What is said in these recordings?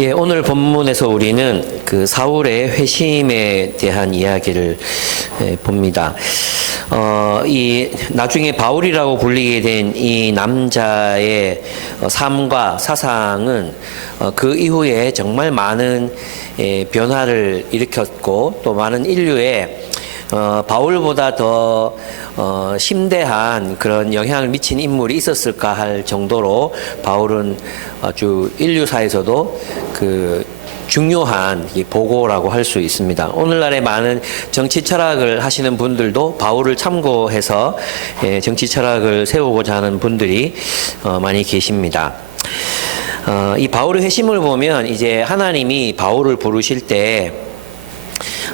예, 오늘 본문에서 우리는 그 사울의 회심에 대한 이야기를 봅니다. 이 나중에 바울이라고 불리게 된 이 남자의 삶과 사상은 그 이후에 정말 많은 변화를 일으켰고 또 많은 인류에 바울보다 더 심대한 그런 영향을 미친 인물이 있었을까 할 정도로 바울은 아주 인류사에서도 그 중요한 보고라고 할 수 있습니다. 오늘날의 많은 정치 철학을 하시는 분들도 바울을 참고해서 정치 철학을 세우고자 하는 분들이 많이 계십니다. 이 바울의 회심을 보면 이제 하나님이 바울을 부르실 때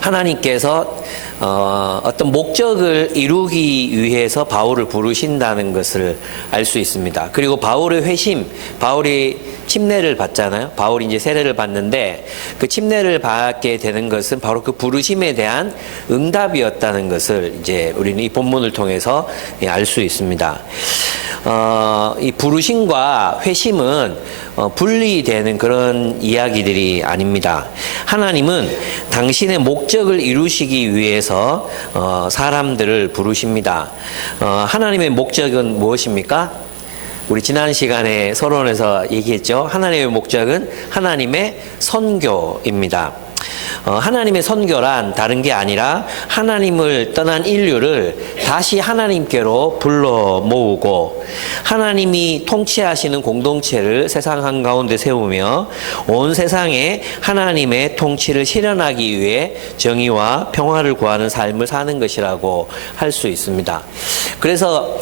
하나님께서 어떤 목적을 이루기 위해서 바울을 부르신다는 것을 알 수 있습니다. 그리고 바울의 회심, 바울이 침례를 받잖아요. 바울이 이제 세례를 받는데 그 침례를 받게 되는 것은 바로 그 부르심에 대한 응답이었다는 것을 이제 우리는 이 본문을 통해서 알 수 있습니다. 이 부르심과 회심은 분리되는 그런 이야기들이 아닙니다. 하나님은 당신의 목적을 이루시기 위해서 사람들을 부르십니다. 하나님의 목적은 무엇입니까? 우리 지난 시간에 서론에서 얘기했죠. 하나님의 목적은 하나님의 선교입니다. 하나님의 선교란 다른 게 아니라 하나님을 떠난 인류를 다시 하나님께로 불러 모으고 하나님이 통치하시는 공동체를 세상 한가운데 세우며 온 세상에 하나님의 통치를 실현하기 위해 정의와 평화를 구하는 삶을 사는 것이라고 할 수 있습니다. 그래서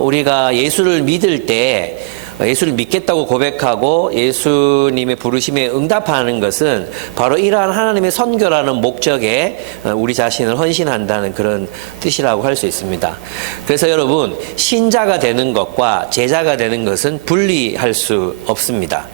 우리가 예수를 믿을 때 예수를 믿겠다고 고백하고 예수님의 부르심에 응답하는 것은 바로 이러한 하나님의 선교라는 목적에 우리 자신을 헌신한다는 그런 뜻이라고 할 수 있습니다. 그래서 여러분, 신자가 되는 것과 제자가 되는 것은 분리할 수 없습니다.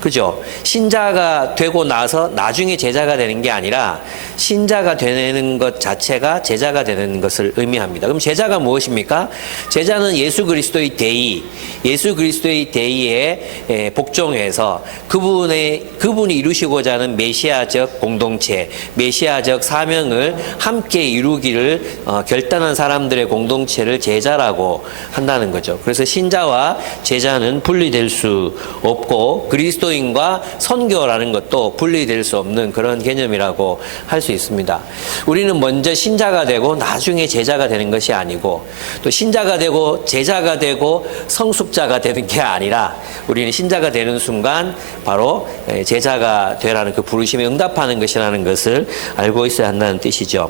그죠? 신자가 되고 나서 나중에 제자가 되는 게 아니라 신자가 되는 것 자체가 제자가 되는 것을 의미합니다. 그럼 제자가 무엇입니까? 제자는 예수 그리스도의 대의, 예수 그리스도의 대의에 복종해서 그분이 이루시고자 하는 메시아적 공동체, 메시아적 사명을 함께 이루기를 결단한 사람들의 공동체를 제자라고 한다는 거죠. 그래서 신자와 제자는 분리될 수 없고 그리스도인과 선교라는 것도 분리될 수 없는 그런 개념이라고 할 수 있습니다. 우리는 먼저 신자가 되고 나중에 제자가 되는 것이 아니고 또 신자가 되고 제자가 되고 성숙자가 되는 게 아니라 우리는 신자가 되는 순간 바로 제자가 되라는 그 부르심에 응답하는 것이라는 것을 알고 있어야 한다는 뜻이죠.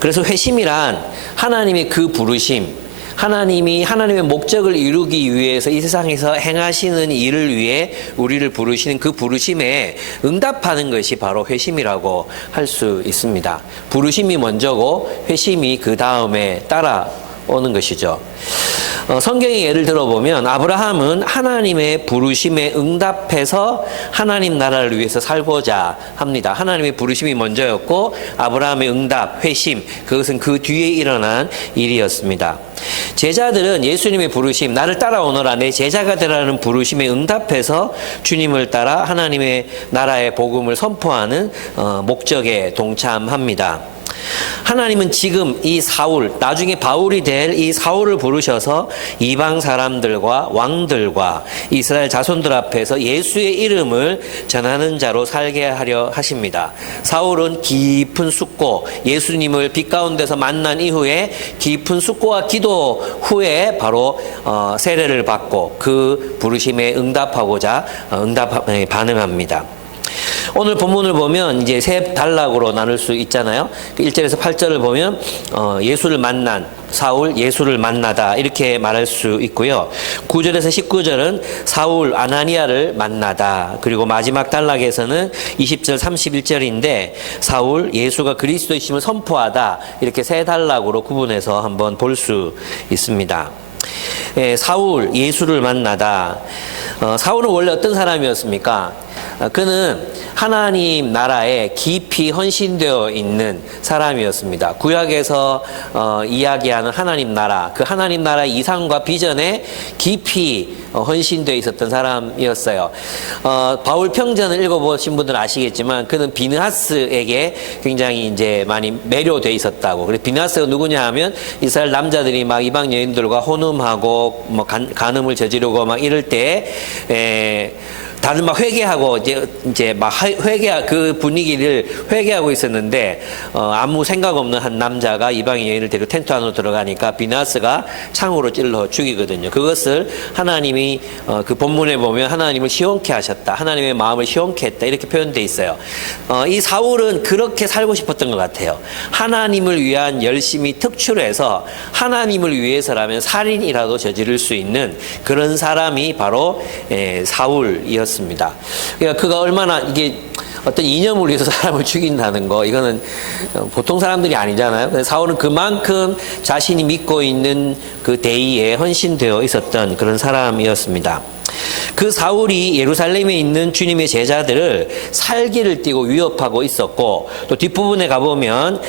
그래서 회심이란 하나님의 그 부르심, 하나님이 하나님의 목적을 이루기 위해서 이 세상에서 행하시는 일을 위해 우리를 부르시는 그 부르심에 응답하는 것이 바로 회심이라고 할 수 있습니다. 부르심이 먼저고 회심이 그 다음에 따라오는 것이죠. 성경의 예를 들어보면 아브라함은 하나님의 부르심에 응답해서 하나님 나라를 위해서 살고자 합니다. 하나님의 부르심이 먼저였고 아브라함의 응답, 회심, 그것은 그 뒤에 일어난 일이었습니다. 제자들은 예수님의 부르심, 나를 따라오너라 내 제자가 되라는 부르심에 응답해서 주님을 따라 하나님의 나라의 복음을 선포하는 목적에 동참합니다. 하나님은 지금 이 사울, 나중에 바울이 될 이 사울을 부르셔서 이방 사람들과 왕들과 이스라엘 자손들 앞에서 예수의 이름을 전하는 자로 살게 하려 하십니다. 사울은 깊은 숙고, 예수님을 빛 가운데서 만난 이후에 깊은 숙고와 기도 후에 바로 세례를 받고 그 부르심에 응답하고자 반응합니다. 오늘 본문을 보면 이제 세 단락으로 나눌 수 있잖아요. 1절에서 8절을 보면 예수를 만난 사울, 예수를 만나다 이렇게 말할 수 있고요. 9절에서 19절은 사울, 아나니아를 만나다. 그리고 마지막 단락에서는 20절, 31절인데 사울, 예수가 그리스도이심을 선포하다. 이렇게 세 단락으로 구분해서 한번 볼 수 있습니다. 사울, 예수를 만나다. 사울은 원래 어떤 사람이었습니까? 그는 하나님 나라에 깊이 헌신되어 있는 사람이었습니다. 구약에서 이야기하는 하나님 나라, 그 하나님 나라의 이상과 비전에 깊이 헌신되어 있었던 사람이었어요. 바울 평전을 읽어보신 분들은 아시겠지만 그는 비느하스에게 굉장히 이제 많이 매료되어 있었다고. 그래서 비느하스가 누구냐 하면 이스라엘 남자들이 막 이방 여인들과 혼음하고 뭐 간음을 저지르고 막 이럴 때 다들 막 회개하고 이제 막 그 분위기를 회개하고 있었는데 아무 생각 없는 한 남자가 이방인 여인을 데리고 텐트 안으로 들어가니까 비나스가 창으로 찔러 죽이거든요. 그것을 하나님이 그 본문에 보면 하나님을 시원케 하셨다. 하나님의 마음을 시원케 했다. 이렇게 표현되어 있어요. 이 사울은 그렇게 살고 싶었던 것 같아요. 하나님을 위한 열심이 특출해서 하나님을 위해서라면 살인이라도 저지를 수 있는 그런 사람이 바로 사울이었습니다. 그러니까 그가 얼마나 이게 어떤 이념을 위해서 사람을 죽인다는 거, 이거는 보통 사람들이 아니잖아요. 사울은 그만큼 자신이 믿고 있는 그 대의에 헌신되어 있었던 그런 사람이었습니다. 그 사울이 예루살렘에 있는 주님의 제자들을 살기를 띠고 위협하고 있었고, 또 뒷부분에 가보면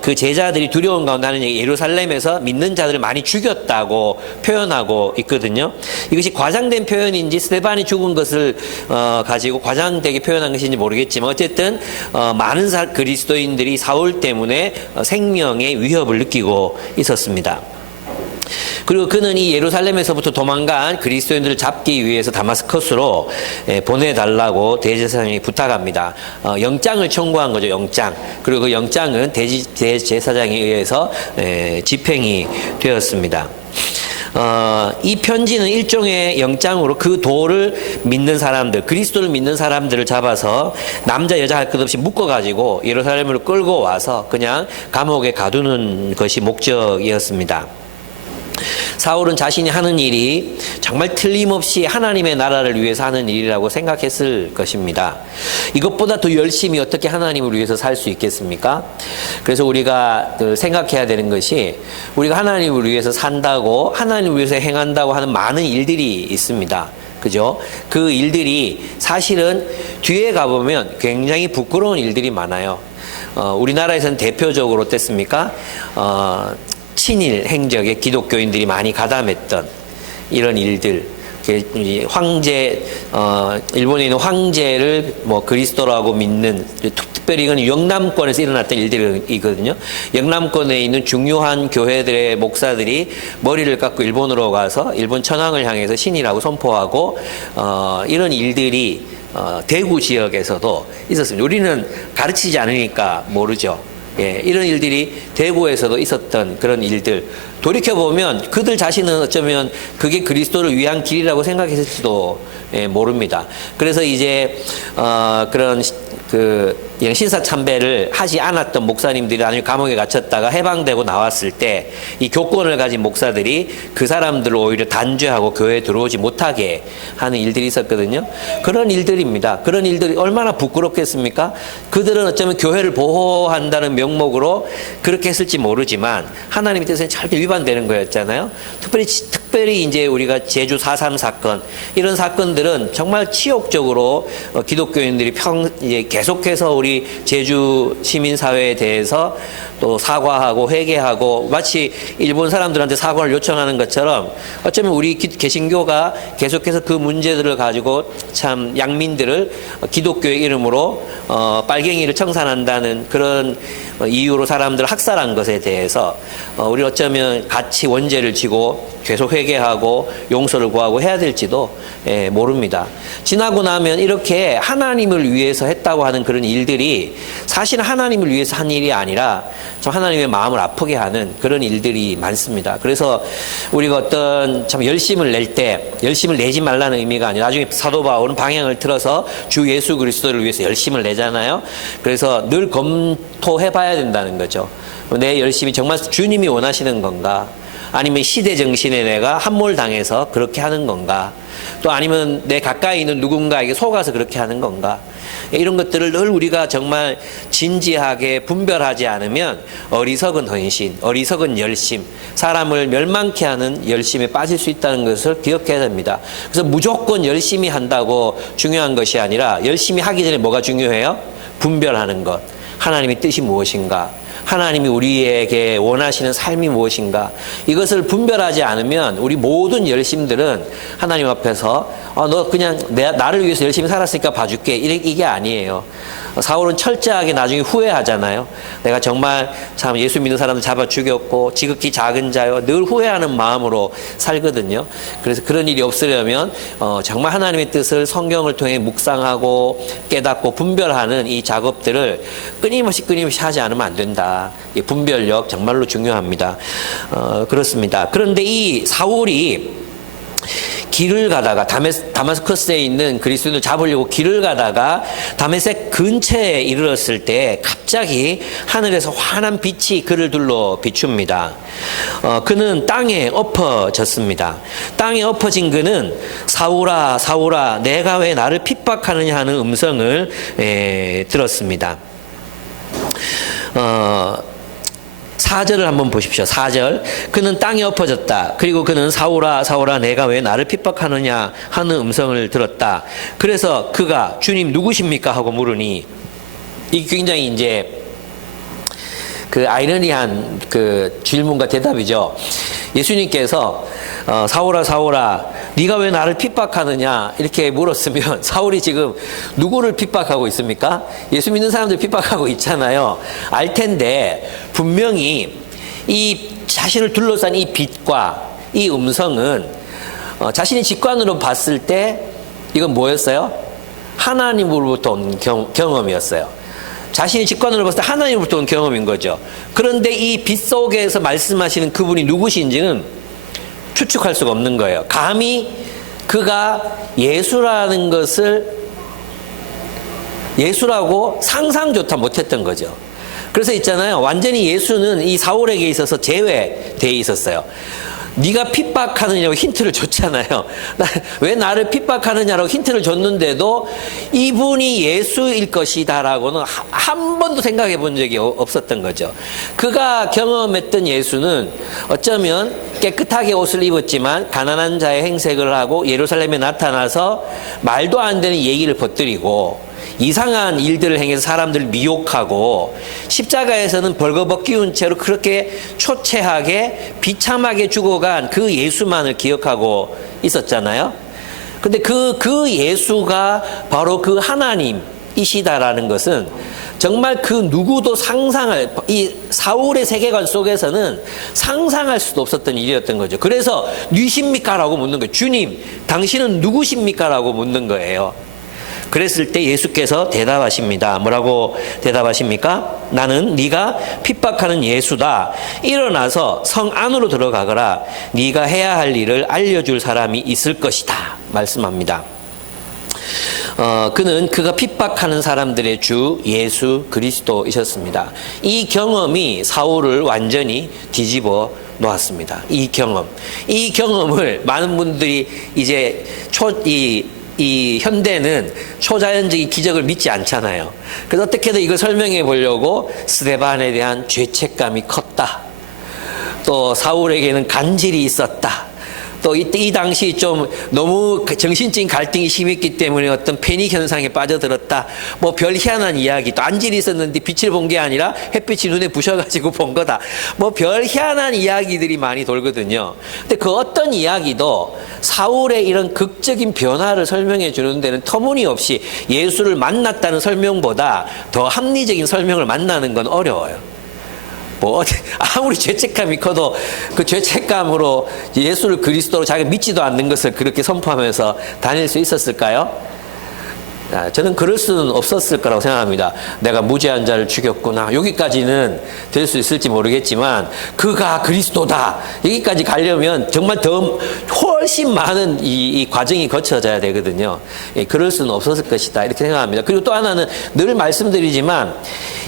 그 제자들이 두려운 가운데 하는 얘기, 예루살렘에서 믿는 자들을 많이 죽였다고 표현하고 있거든요. 이것이 과장된 표현인지 스데반이 죽은 것을 가지고 과장되게 표현한 것인지 모르겠지만 어쨌든 많은 그리스도인들이 사울 때문에 생명의 위협을 느끼고 있었습니다. 그리고 그는 이 예루살렘에서부터 도망간 그리스도인들을 잡기 위해서 다마스커스로 보내달라고 대제사장이 부탁합니다. 영장을 청구한 거죠, 영장. 그리고 그 영장은 대제사장에 의해서 집행이 되었습니다. 이 편지는 일종의 영장으로 그 도를 믿는 사람들, 그리스도를 믿는 사람들을 잡아서 남자 여자 할 것 없이 묶어가지고 예루살렘으로 끌고 와서 그냥 감옥에 가두는 것이 목적이었습니다. 사울은 자신이 하는 일이 정말 틀림없이 하나님의 나라를 위해서 하는 일이라고 생각했을 것입니다. 이것보다 더 열심히 어떻게 하나님을 위해서 살 수 있겠습니까? 그래서 우리가 생각해야 되는 것이 우리가 하나님을 위해서 산다고, 하나님을 위해서 행한다고 하는 많은 일들이 있습니다. 그죠? 그 일들이 사실은 뒤에 가보면 굉장히 부끄러운 일들이 많아요. 우리나라에서는 대표적으로 어땠습니까? 친일 행적에 기독교인들이 많이 가담했던 이런 일들, 황제, 일본에 있는 황제를 뭐 그리스도라고 믿는, 특별히 이건 영남권에서 일어났던 일들이거든요. 영남권에 있는 중요한 교회들의 목사들이 머리를 깎고 일본으로 가서 일본 천황을 향해서 신이라고 선포하고 이런 일들이 대구 지역에서도 있었습니다. 우리는 가르치지 않으니까 모르죠. 이런 일들이 대구에서도 있었던 그런 일들, 돌이켜보면 그들 자신은 어쩌면 그게 그리스도를 위한 길이라고 생각했을지도 모릅니다. 그래서 이제 그런 이런 신사참배를 하지 않았던 목사님들이 나중에 감옥에 갇혔다가 해방되고 나왔을 때 이 교권을 가진 목사들이 그 사람들을 오히려 단죄하고 교회에 들어오지 못하게 하는 일들이 있었거든요. 그런 일들입니다. 그런 일들이 얼마나 부끄럽겠습니까? 그들은 어쩌면 교회를 보호한다는 명목으로 그렇게 했을지 모르지만 하나님의 뜻에는 절대 위반되는 거였잖아요. 특별히 이제 우리가 제주 4.3 사건, 이런 사건들은 정말 치욕적으로 기독교인들이 계속해서 우리 제주 시민사회에 대해서 또 사과하고 회개하고 마치 일본 사람들한테 사과를 요청하는 것처럼 어쩌면 우리 개신교가 계속해서 그 문제들을 가지고 참 양민들을 기독교의 이름으로 빨갱이를 청산한다는 그런 이유로 사람들을 학살한 것에 대해서 우리 어쩌면 같이 원죄를 지고 계속 회개하고 용서를 구하고 해야 될지도 모릅니다. 지나고 나면 이렇게 하나님을 위해서 했다고 하는 그런 일들이 사실은 하나님을 위해서 한 일이 아니라 참 하나님의 마음을 아프게 하는 그런 일들이 많습니다. 그래서 우리가 어떤 참 열심을 낼 때 열심을 내지 말라는 의미가 아니라 나중에 사도 바울은 방향을 틀어서 주 예수 그리스도를 위해서 열심을 내잖아요. 그래서 늘 검토해 봐야 된다는 거죠. 내 열심이 정말 주님이 원하시는 건가? 아니면 시대 정신에 내가 함몰당해서 그렇게 하는 건가? 또 아니면 내 가까이 있는 누군가에게 속아서 그렇게 하는 건가? 이런 것들을 늘 우리가 정말 진지하게 분별하지 않으면 어리석은 헌신, 어리석은 열심, 사람을 멸망케 하는 열심에 빠질 수 있다는 것을 기억해야 됩니다. 그래서 무조건 열심히 한다고 중요한 것이 아니라 열심히 하기 전에 뭐가 중요해요? 분별하는 것. 하나님의 뜻이 무엇인가? 하나님이 우리에게 원하시는 삶이 무엇인가? 이것을 분별하지 않으면 우리 모든 열심들은 하나님 앞에서 너 그냥 나를 위해서 열심히 살았으니까 봐줄게. 이게 아니에요. 사울은 철저하게 나중에 후회하잖아요. 내가 정말 참 예수 믿는 사람들 잡아 죽였고 지극히 작은 자요. 늘 후회하는 마음으로 살거든요. 그래서 그런 일이 없으려면 정말 하나님의 뜻을 성경을 통해 묵상하고 깨닫고 분별하는 이 작업들을 끊임없이 하지 않으면 안 된다. 이 분별력 정말로 중요합니다. 그렇습니다. 그런데 이 사울이 길을 가다가 다마스커스에 있는 그리스도인을 잡으려고 길을 가다가 다메섹 근처에 이르렀을 때 갑자기 하늘에서 환한 빛이 그를 둘러 비춥니다. 그는 땅에 엎어졌습니다. 땅에 엎어진 그는 사울아 사울아 내가 왜 나를 핍박하느냐 하는 음성을 들었습니다. 4절을 한번 보십시오. 4절. 그는 땅에 엎어졌다. 그리고 그는 사울아 사울아 내가 왜 나를 핍박하느냐 하는 음성을 들었다. 그래서 그가 주님 누구십니까 하고 물으니 이 굉장히 이제 그 아이러니한 그 질문과 대답이죠. 예수님께서 사울아 사울아 네가 왜 나를 핍박하느냐 이렇게 물었으면 사울이 지금 누구를 핍박하고 있습니까? 예수 믿는 사람들 핍박하고 있잖아요. 알 텐데 분명히 이 자신을 둘러싼 이 빛과 이 음성은 자신이 직관으로 봤을 때 이건 뭐였어요? 하나님으로부터 온 경험이었어요. 자신이 직관으로 봤을 때 하나님으로부터 온 경험인 거죠. 그런데 이 빛 속에서 말씀하시는 그분이 누구신지는 추측할 수가 없는 거예요. 감히 그가 예수라는 것을 예수라고 상상조차 못했던 거죠. 그래서 있잖아요. 완전히 예수는 이 사울에게 있어서 제외되어 있었어요. 네가 핍박하느냐고 힌트를 줬잖아요. 왜 나를 핍박하느냐라고 힌트를 줬는데도 이분이 예수일 것이다라고는 한 번도 생각해 본 적이 없었던 거죠. 그가 경험했던 예수는 어쩌면 깨끗하게 옷을 입었지만 가난한 자의 행색을 하고 예루살렘에 나타나서 말도 안 되는 얘기를 퍼뜨리고 이상한 일들을 행해서 사람들을 미혹하고 십자가에서는 벌거벗 끼운 채로 그렇게 초췌하게 비참하게 죽어간 그 예수만을 기억하고 있었잖아요. 근데 그 예수가 바로 그 하나님이시다라는 것은 정말 그 누구도 이 사울의 세계관 속에서는 상상할 수도 없었던 일이었던 거죠. 그래서 누구십니까? 라고 묻는 거예요. 주님, 당신은 누구십니까? 라고 묻는 거예요. 그랬을 때 예수께서 대답하십니다. 뭐라고 대답하십니까? 나는 네가 핍박하는 예수다. 일어나서 성 안으로 들어가거라. 네가 해야 할 일을 알려줄 사람이 있을 것이다. 말씀합니다. 그는 그가 핍박하는 사람들의 주 예수 그리스도이셨습니다. 이 경험이 사울을 완전히 뒤집어 놓았습니다. 이 경험을 많은 분들이 이제 이 현대는 초자연적인 기적을 믿지 않잖아요. 그래서 어떻게든 이걸 설명해 보려고 스데반에 대한 죄책감이 컸다. 또 사울에게는 간질이 있었다. 또 이 당시 좀 너무 정신적인 갈등이 심했기 때문에 어떤 패닉 현상에 빠져들었다. 뭐 별 희한한 이야기. 또 안질이 있었는데 빛을 본 게 아니라 햇빛이 눈에 부셔가지고 본 거다. 뭐 별 희한한 이야기들이 많이 돌거든요. 근데 그 어떤 이야기도 사울의 이런 극적인 변화를 설명해 주는 데는 터무니없이 예수를 만났다는 설명보다 더 합리적인 설명을 만나는 건 어려워요. 아무리 죄책감이 커도 그 죄책감으로 예수를 그리스도로 자기가 믿지도 않는 것을 그렇게 선포하면서 다닐 수 있었을까요? 저는 그럴 수는 없었을 거라고 생각합니다. 내가 무죄한 자를 죽였구나. 여기까지는 될 수 있을지 모르겠지만 그가 그리스도다. 여기까지 가려면 정말 더 훨씬 많은 이 과정이 거쳐져야 되거든요. 그럴 수는 없었을 것이다. 이렇게 생각합니다. 그리고 또 하나는 늘 말씀드리지만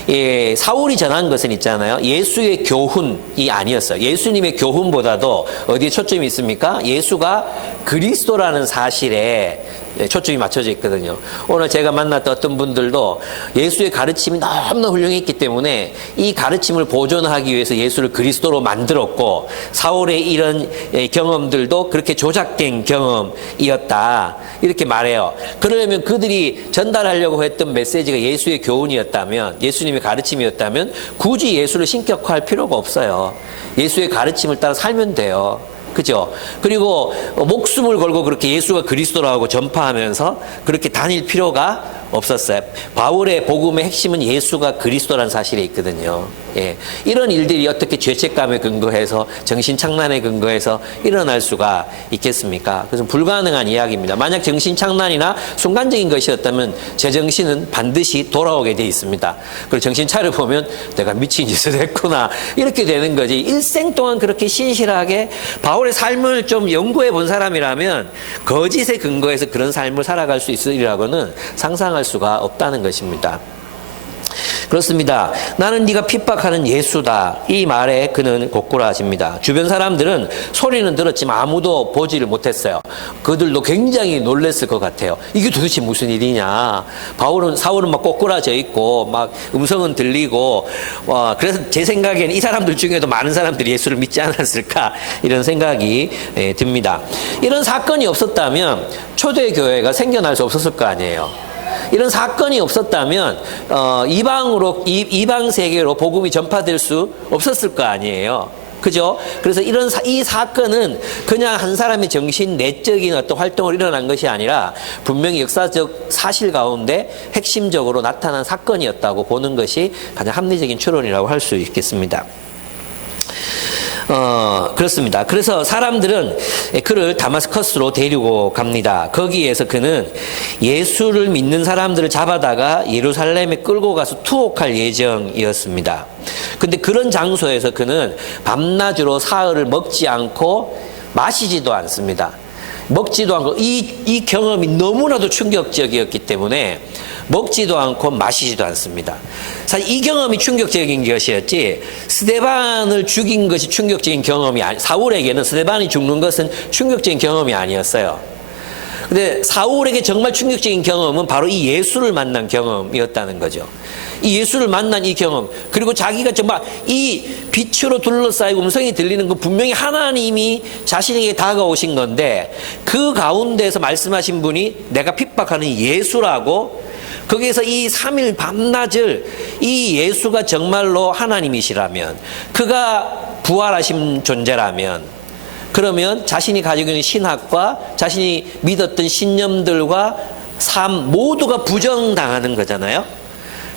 예, 사울이 전한 것은 있잖아요. 예수의 교훈이 아니었어요. 예수님의 교훈보다도 어디에 초점이 있습니까? 예수가 그리스도라는 사실에 초점이 맞춰져 있거든요. 오늘 제가 만났던 어떤 분들도 예수의 가르침이 너무나 훌륭했기 때문에 이 가르침을 보존하기 위해서 예수를 그리스도로 만들었고, 사울의 이런 경험들도 그렇게 조작된 경험이었다, 이렇게 말해요. 그러려면 그들이 전달하려고 했던 메시지가 예수의 교훈이었다면, 예수님의 가르침이었다면 굳이 예수를 신격화할 필요가 없어요. 예수의 가르침을 따라 살면 돼요. 그죠? 그리고 목숨을 걸고 그렇게 예수가 그리스도라고 전파하면서 그렇게 다닐 필요가 없었어요. 바울의 복음의 핵심은 예수가 그리스도라는 사실에 있거든요. 예. 이런 일들이 어떻게 죄책감에 근거해서 정신착란에 근거해서 일어날 수가 있겠습니까? 그래서 불가능한 이야기입니다. 만약 정신착란이나 순간적인 것이었다면 제정신은 반드시 돌아오게 돼 있습니다. 그리고 정신 차려보면 내가 미친 짓을 했구나, 이렇게 되는 거지. 일생 동안 그렇게 신실하게 바울의 삶을 좀 연구해 본 사람이라면 거짓에 근거해서 그런 삶을 살아갈 수 있으리라고는 상상할 수가 없다는 것입니다. 그렇습니다. 나는 네가 핍박하는 예수다, 이 말에 그는 고꾸라집니다. 주변 사람들은 소리는 들었지만 아무도 보지를 못했어요. 그들도 굉장히 놀랐을 것 같아요. 이게 도대체 무슨 일이냐. 사울은 막 꼬꾸라져 있고 막 음성은 들리고, 그래서 제 생각에는 이 사람들 중에도 많은 사람들이 예수를 믿지 않았을까, 이런 생각이 듭니다. 이런 사건이 없었다면 초대교회가 생겨날 수 없었을 거 아니에요. 이런 사건이 없었다면 이방 세계로 복음이 전파될 수 없었을 거 아니에요. 그죠? 그래서 이 사건은 그냥 한 사람의 정신 내적인 어떤 활동을 일어난 것이 아니라 분명히 역사적 사실 가운데 핵심적으로 나타난 사건이었다고 보는 것이 가장 합리적인 추론이라고 할 수 있겠습니다. 그렇습니다. 그래서 사람들은 그를 다마스커스로 데리고 갑니다. 거기에서 그는 예수를 믿는 사람들을 잡아다가 예루살렘에 끌고 가서 투옥할 예정이었습니다. 근데 그런 장소에서 그는 밤낮으로 사흘을 먹지 않고 마시지도 않습니다. 먹지도 않고, 이 경험이 너무나도 충격적이었기 때문에 먹지도 않고 마시지도 않습니다. 사실 이 경험이 충격적인 것이었지, 스데반을 죽인 것이 충격적인 경험이 사울에게는 스데반이 죽는 것은 충격적인 경험이 아니었어요. 근데 사울에게 정말 충격적인 경험은 바로 이 예수를 만난 경험이었다는 거죠. 이 예수를 만난 이 경험, 그리고 자기가 정말 이 빛으로 둘러싸이고 음성이 들리는 건 분명히 하나님이 자신에게 다가오신 건데, 그 가운데서 말씀하신 분이 내가 핍박하는 예수라고, 거기에서 이 3일 밤낮을 이 예수가 정말로 하나님이시라면, 그가 부활하신 존재라면, 그러면 자신이 가지고 있는 신학과 자신이 믿었던 신념들과 삶 모두가 부정당하는 거잖아요.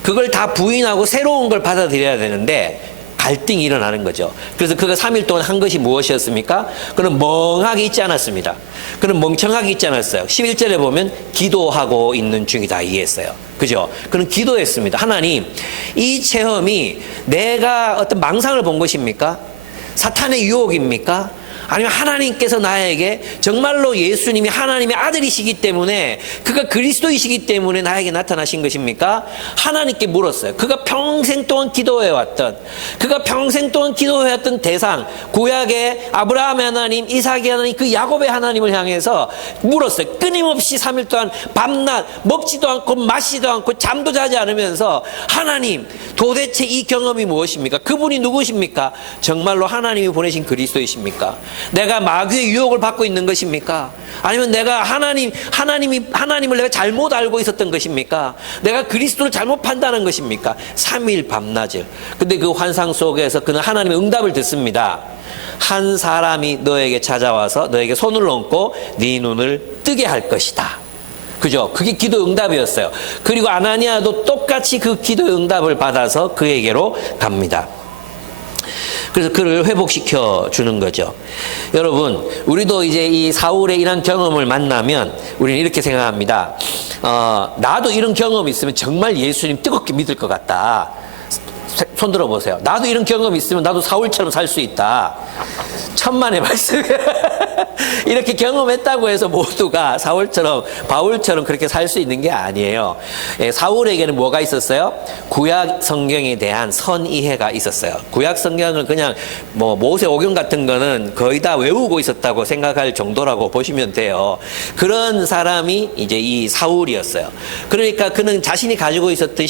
그걸 다 부인하고 새로운 걸 받아들여야 되는데 갈등이 일어나는 거죠. 그래서 그가 3일 동안 한 것이 무엇이었습니까? 그는 멍하게 있지 않았습니다. 그는 멍청하게 있지 않았어요. 11절에 보면 기도하고 있는 중이다, 이해했어요. 그죠? 그는 기도했습니다. 하나님, 이 체험이 내가 어떤 망상을 본 것입니까? 사탄의 유혹입니까? 아니면 하나님께서 나에게 정말로 예수님이 하나님의 아들이시기 때문에, 그가 그리스도이시기 때문에 나에게 나타나신 것입니까? 하나님께 물었어요. 그가 평생 동안 기도해왔던 대상, 구약의 아브라함의 하나님, 이삭의 하나님, 그 야곱의 하나님을 향해서 물었어요. 끊임없이 3일 동안 밤낮 먹지도 않고 마시지도 않고 잠도 자지 않으면서, 하나님, 도대체 이 경험이 무엇입니까? 그분이 누구십니까? 정말로 하나님이 보내신 그리스도이십니까? 내가 마귀의 유혹을 받고 있는 것입니까? 아니면 내가 하나님을 내가 잘못 알고 있었던 것입니까? 내가 그리스도를 잘못 판단한 것입니까? 3일 밤낮을. 근데 그 환상 속에서 그는 하나님의 응답을 듣습니다. 한 사람이 너에게 찾아와서 너에게 손을 얹고 네 눈을 뜨게 할 것이다. 그죠? 그게 기도 응답이었어요. 그리고 아나니아도 똑같이 그 기도 응답을 받아서 그에게로 갑니다. 그래서 그를 회복시켜 주는 거죠. 여러분, 우리도 이제 이 사울의 이런 경험을 만나면 우리는 이렇게 생각합니다. 나도 이런 경험이 있으면 정말 예수님 뜨겁게 믿을 것 같다. 손 들어보세요. 나도 이런 경험 있으면 나도 사울처럼 살 수 있다. 천만의 말씀. 이렇게 경험했다고 해서 모두가 사울처럼, 바울처럼 그렇게 살 수 있는 게 아니에요. 예, 사울에게는 뭐가 있었어요? 구약 성경에 대한 선이해가 있었어요. 구약 성경은 그냥 뭐 모세오경 같은 거는 거의 다 외우고 있었다고 생각할 정도라고 보시면 돼요. 그런 사람이 이제 이 사울이었어요. 그러니까 그는 자신이 가지고 있었던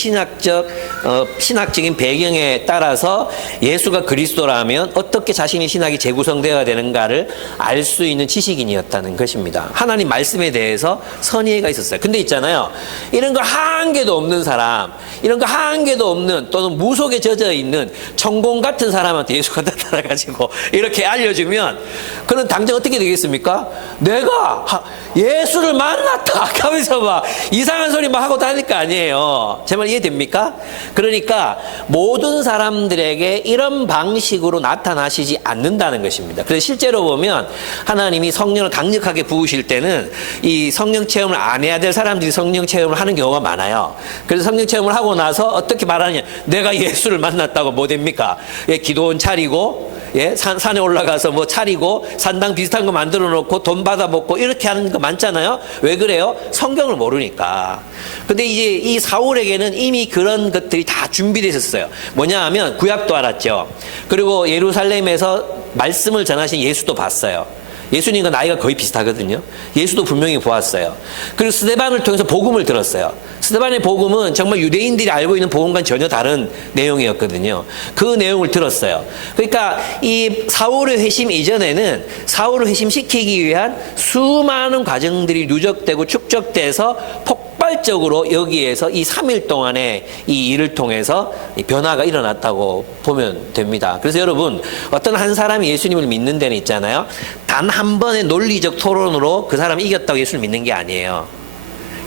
신학적인 배경에 따라서 예수가 그리스도라면 어떻게 자신의 신학이 재구성되어야 되는가를 알 수 있는 지식인이었다는 것입니다. 하나님 말씀에 대해서 선의가 있었어요. 근데 있잖아요. 이런 거 한 개도 없는 사람, 이런 거 한 개도 없는 또는 무속에 젖어 있는 천공 같은 사람한테 예수가 나타나가지고 이렇게 알려주면 그는 당장 어떻게 되겠습니까? 내가 예수를 만났다 하면서 막 이상한 소리 막 하고 다닐 거 아니에요. 제 말 이해됩니까? 그러니까 모든 사람들에게 이런 방식으로 나타나시지 않는다는 것입니다. 그래서 실제로 보면 하나님이 성령을 강력하게 부으실 때는 이 성령 체험을 안 해야 될 사람들이 성령 체험을 하는 경우가 많아요. 그래서 성령 체험을 하고 나서 어떻게 말하느냐? 내가 예수를 만났다고 뭐 됩니까? 예, 기도원 차리고, 예, 산에 올라가서 뭐 차리고, 산당 비슷한 거 만들어 놓고 돈 받아 먹고 이렇게 하는 거 많잖아요. 왜 그래요? 성경을 모르니까. 근데 이제 이 사울에게는 이미 그런 것들이 다 준비되어 있었어요. 뭐냐 하면 구약도 알았죠. 그리고 예루살렘에서 말씀을 전하신 예수도 봤어요. 예수님과 나이가 거의 비슷하거든요. 예수도 분명히 보았어요. 그리고 스데반을 통해서 복음을 들었어요. 스데반의 복음은 정말 유대인들이 알고 있는 복음과는 전혀 다른 내용이었거든요. 그 내용을 들었어요. 그러니까 이 사울의 회심 이전에는 사울을 회심시키기 위한 수많은 과정들이 누적되고 축적돼서 폭발적으로 여기에서 이 3일 동안의 이 일을 통해서 변화가 일어났다고 보면 됩니다. 그래서 여러분, 어떤 한 사람이 예수님을 믿는 데는 있잖아요. 단 한 번의 논리적 토론으로 그 사람이 이겼다고 예수를 믿는 게 아니에요.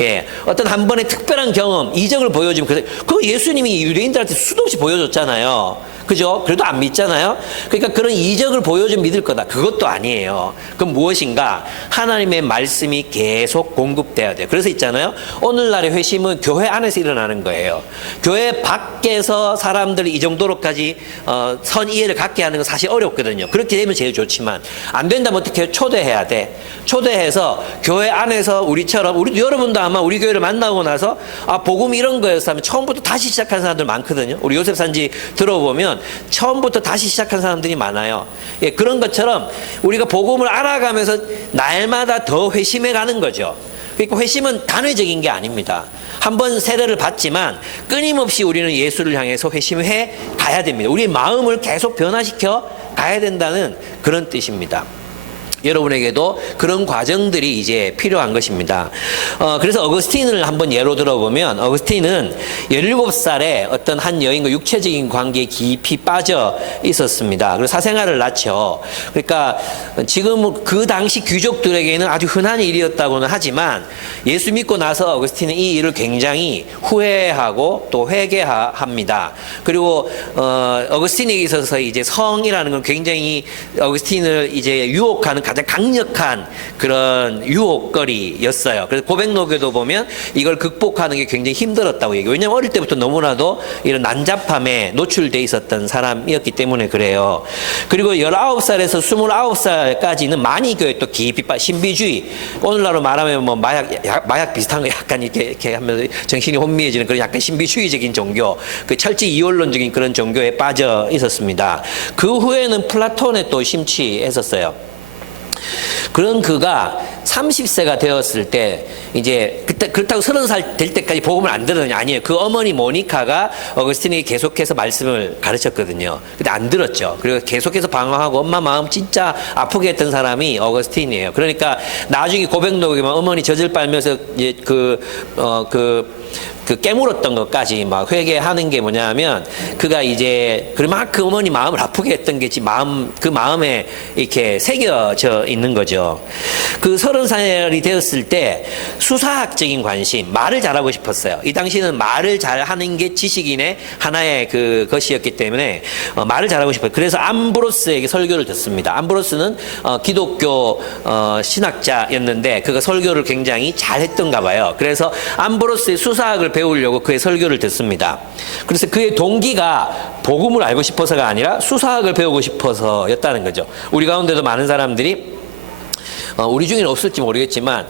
예, 어떤 한 번의 특별한 경험, 이적을 보여주면 그 예수님이 유대인들한테 수도 없이 보여줬잖아요. 그죠? 그래도 안 믿잖아요. 그러니까 그런 이적을 보여주면 믿을 거다. 그것도 아니에요. 그럼 무엇인가? 하나님의 말씀이 계속 공급돼야 돼요. 그래서 있잖아요. 오늘날의 회심은 교회 안에서 일어나는 거예요. 교회 밖에서 사람들이 이 정도로까지 선이해를 갖게 하는 건 사실 어렵거든요. 그렇게 되면 제일 좋지만 안 된다면 어떻게 해요? 초대해야 돼. 초대해서 교회 안에서 우리처럼 여러분도 아마 우리 교회를 만나고 나서 복음 이런 거였으면 처음부터 다시 시작한 사람들 많거든요. 우리 요셉 산지 들어보면 처음부터 다시 시작한 사람들이 많아요. 예, 그런 것처럼 우리가 복음을 알아가면서 날마다 더 회심해 가는 거죠. 그러니까 회심은 단회적인 게 아닙니다. 한번 세례를 받지만 끊임없이 우리는 예수를 향해서 회심해 가야 됩니다. 우리의 마음을 계속 변화시켜 가야 된다는 그런 뜻입니다. 여러분에게도 그런 과정들이 이제 필요한 것입니다. 그래서 어거스틴을 한번 예로 들어보면 어거스틴은 17살에 어떤 한 여인과 육체적인 관계에 깊이 빠져 있었습니다. 그리고 사생활을 낳죠. 그러니까 지금 그 당시 귀족들에게는 아주 흔한 일이었다고는 하지만 예수 믿고 나서 어거스틴은 이 일을 굉장히 후회하고 또 회개합니다. 그리고 어거스틴에게 있어서 이제 성이라는 건 굉장히 어거스틴을 이제 유혹하는 가장 강력한 그런 유혹거리였어요. 그래서 고백록에도 보면 이걸 극복하는 게 굉장히 힘들었다고 얘기해요. 왜냐하면 어릴 때부터 너무나도 이런 난잡함에 노출돼 있었던 사람이었기 때문에 그래요. 그리고 19살에서 29살까지는 많이 교회 또 깊이 신비주의, 오늘날로 말하면 뭐 마약 비슷한 거 약간 이렇게 하면서 정신이 혼미해지는 그런 약간 신비주의적인 종교, 그 철지 이원론적인 그런 종교에 빠져 있었습니다. 그 후에는 플라톤에 또 심취했었어요. 그런 그가 30세가 되었을 때 이제 그때 그렇다고 30살 될 때까지 복음을 안 들었냐? 아니에요. 그 어머니 모니카가 어거스틴에게 계속해서 말씀을 가르쳤거든요. 근데 안 들었죠. 그리고 계속해서 방황하고 엄마 마음 진짜 아프게 했던 사람이 어거스틴이에요. 그러니까 나중에 고백록에 어머니 젖을 빨면서 이제 그 깨물었던 것까지 막 회개하는 게 뭐냐면 그가 이제 그만큼 어머니 마음을 아프게 했던 게 그 마음에 이렇게 새겨져 있는 거죠. 그 30살이 되었을 때 수사학적인 관심, 말을 잘하고 싶었어요. 이 당시는 말을 잘하는 게 지식인의 하나의 그 것이었기 때문에 말을 잘하고 싶어요. 그래서 암브로스에게 설교를 듣습니다. 암브로스는 기독교 신학자였는데 그가 설교를 굉장히 잘했던가 봐요. 그래서 암브로스의 수사학을 배우려고 그의 설교를 듣습니다. 그래서 그의 동기가 복음을 알고 싶어서가 아니라 수사학을 배우고 싶어서였다는 거죠. 우리 가운데도 많은 사람들이 우리 중에는 없을지 모르겠지만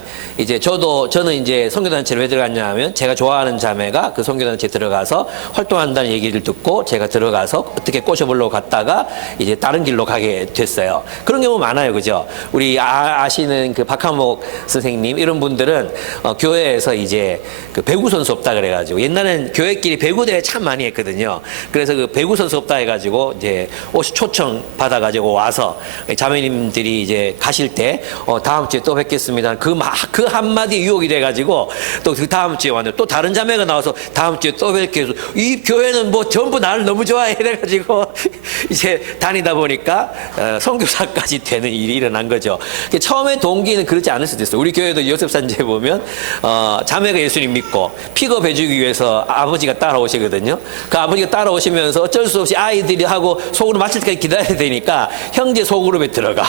저는 이제 선교단체를 왜 들어갔냐 하면 제가 좋아하는 자매가 그 선교단체에 들어가서 활동한다는 얘기를 듣고 제가 들어가서 어떻게 꼬셔보려고 갔다가 이제 다른 길로 가게 됐어요. 그런 경우 많아요. 그죠? 우리 아시는 그 박하목 선생님 이런 분들은 교회에서 이제 그 배구 선수 없다 그래가지고 옛날엔 교회끼리 배구 대회 참 많이 했거든요. 그래서 그 배구 선수 없다 해가지고 이제 초청 받아가지고 와서 자매님들이 이제 가실 때 다음 주에 또 뵙겠습니다. 그 한마디 유혹이 돼가지고 또 그 다음 주에 왔는데 또 다른 자매가 나와서 다음 주에 또 뵙게 해서 이 교회는 뭐 전부 나를 너무 좋아해 이래가지고 이제 다니다 보니까 선교사까지 되는 일이 일어난 거죠. 처음에 동기는 그렇지 않을 수도 있어요. 우리 교회도 요셉산지에 보면 자매가 예수님 믿고 픽업 해주기 위해서 아버지가 따라오시거든요. 그 아버지가 따라오시면서 어쩔 수 없이 아이들이 하고 속으로 마칠 때까지 기다려야 되니까 형제 소그룹에 들어가.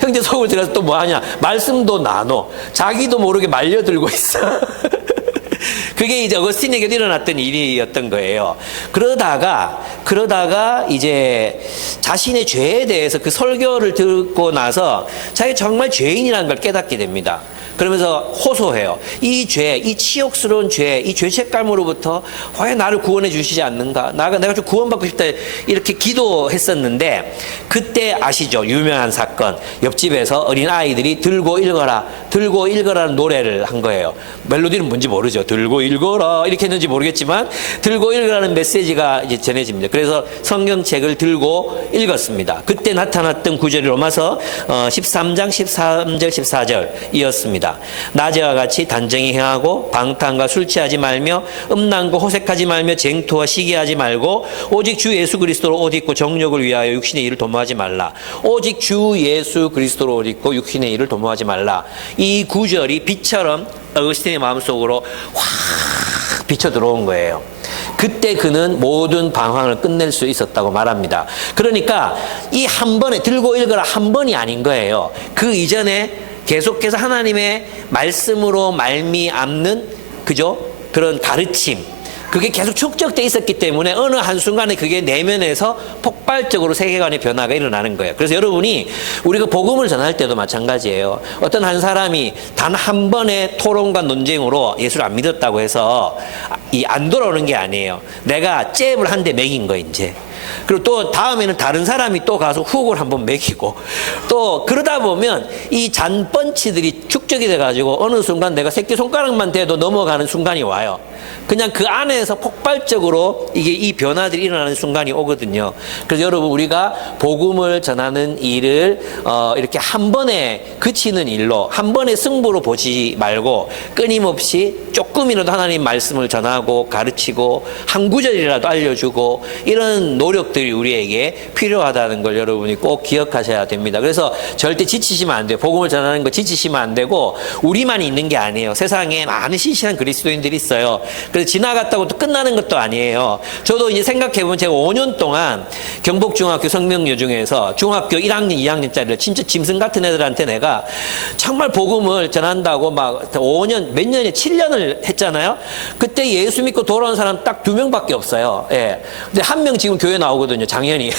형제 소그룹 들어가서 또 뭐 하냐? 말씀도 나눠. 자기도 모르게 말려들고 있어. 그게 이제 어거스틴에게도 일어났던 일이었던 거예요. 그러다가 이제 자신의 죄에 대해서 그 설교를 듣고 나서 자기가 정말 죄인이라는 걸 깨닫게 됩니다. 그러면서 호소해요. 이 죄, 이 치욕스러운 죄, 이 죄책감으로부터 왜 나를 구원해 주시지 않는가? 내가 좀 구원받고 싶다. 이렇게 기도했었는데 그때 아시죠? 유명한 사건. 옆집에서 어린 아이들이 들고 읽어라는 노래를 한 거예요. 멜로디는 뭔지 모르죠. 들고 읽어라 이렇게 했는지 모르겠지만 들고 읽으라는 메시지가 이제 전해집니다. 그래서 성경책을 들고 읽었습니다. 그때 나타났던 구절이 로마서 13장 13절 14절이었습니다. 낮에와 같이 단정히 행하고 방탕과 술 취하지 말며 음란과 호색하지 말며 쟁투와 시기하지 말고 오직 주 예수 그리스도로 옷 입고 정욕을 위하여 육신의 일을 도모하지 말라. 오직 주 예수 그리스도로 옷 입고 육신의 일을 도모하지 말라. 이 구절이 빛처럼 어거스틴의 마음속으로 확 비쳐 들어온 거예요. 그때 그는 모든 방황을 끝낼 수 있었다고 말합니다. 그러니까 이 한 번에 들고 읽어라 한 번이 아닌 거예요. 그 이전에 계속해서 하나님의 말씀으로 말미암는 그죠? 그런 가르침 그게 계속 축적돼 있었기 때문에 어느 한순간에 그게 내면에서 폭발적으로 세계관의 변화가 일어나는 거예요. 그래서 여러분이 우리가 복음을 전할 때도 마찬가지예요. 어떤 한 사람이 단 한 번의 토론과 논쟁으로 예수를 안 믿었다고 해서 안 돌아오는 게 아니에요. 내가 잽을 한 대 매긴 거 이제. 그리고 또 다음에는 다른 사람이 또 가서 훅을 한번 매기고 또 그러다 보면 이 잔펀치들이 축적이 돼가지고 어느 순간 내가 새끼손가락만 대도 넘어가는 순간이 와요. 그냥 그 안에서 폭발적으로 이 변화들이 일어나는 순간이 오거든요. 그래서 여러분 우리가 복음을 전하는 일을 이렇게 한 번에 그치는 일로 한 번에 승부로 보지 말고 끊임없이 조금이라도 하나님 말씀을 전하고 가르치고 한 구절이라도 알려주고 이런 노력들이 우리에게 필요하다는 걸 여러분이 꼭 기억하셔야 됩니다. 그래서 절대 지치시면 안 돼요. 복음을 전하는 거 지치시면 안 되고 우리만 있는 게 아니에요. 세상에 많은 신실한 그리스도인들이 있어요. 그래서 지나갔다고 또 끝나는 것도 아니에요. 저도 이제 생각해보면 제가 5년 동안 경북중학교 성명여 중에서 중학교 1학년, 2학년짜리를 진짜 짐승 같은 애들한테 내가 정말 복음을 전한다고 막 5년, 몇 년에 7년을 했잖아요. 그때 예수 믿고 돌아온 사람 딱 2명밖에 없어요. 예. 근데 한 명 지금 교회 나오거든요. 장현이.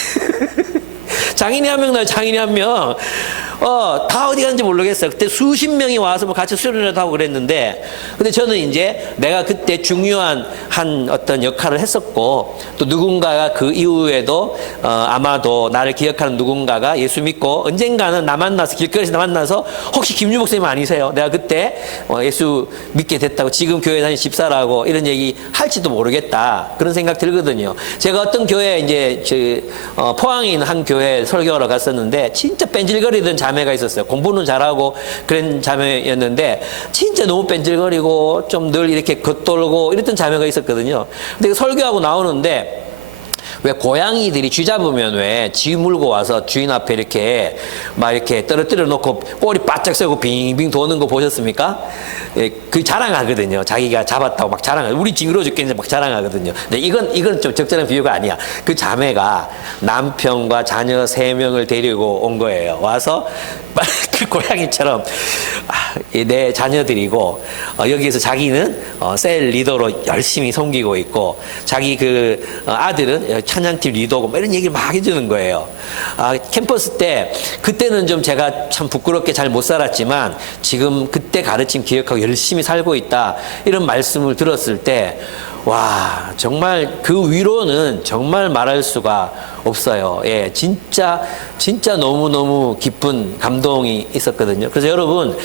장인이 한 명 나와요. 장인이 한 명. 다 어디 갔는지 모르겠어요. 그때 수십 명이 와서 뭐 같이 수련회도 하고 그랬는데, 근데 저는 이제 내가 그때 중요한 한 어떤 역할을 했었고, 또 누군가가 그 이후에도, 아마도 나를 기억하는 누군가가 예수 믿고 언젠가는 나 만나서, 길거리에서 나 만나서, 혹시 김유 목사님 아니세요? 내가 그때 예수 믿게 됐다고 지금 교회 다니는 집사라고 이런 얘기 할지도 모르겠다. 그런 생각 들거든요. 제가 어떤 교회 이제, 포항에 있는 한 교회 설교하러 갔었는데, 진짜 뺀질거리던 자매가 있었어요. 공부는 잘하고 그런 자매였는데 진짜 너무 뺀질거리고 좀 늘 이렇게 겉돌고 이랬던 자매가 있었거든요. 근데 설교하고 나오는데 왜 고양이들이 쥐 잡으면 왜 쥐 물고 와서 주인 앞에 이렇게 막 이렇게 떨어뜨려 놓고 꼬리 바짝 세고 빙빙 도는 거 보셨습니까? 예, 그 자랑하거든요. 자기가 잡았다고 막 자랑하거든요. 우리 징그러워 죽겠는데 막 자랑하거든요. 근데 이건 좀 적절한 비유가 아니야. 그 자매가 남편과 자녀 3명을 데리고 온 거예요. 와서 그 고양이처럼 내 자녀들이고 여기에서 자기는 셀 리더로 열심히 섬기고 있고 자기 그 아들은 찬양팀 리더고 뭐 이런 얘기를 막 해주는 거예요. 캠퍼스 때 그때는 좀 제가 참 부끄럽게 잘 못 살았지만 지금 그때 가르침 기억하고 열심히 살고 있다 이런 말씀을 들었을 때 와, 정말 그 위로는 정말 말할 수가 없어요. 예, 진짜 너무너무 기쁜 감동이 있었거든요. 그래서 여러분,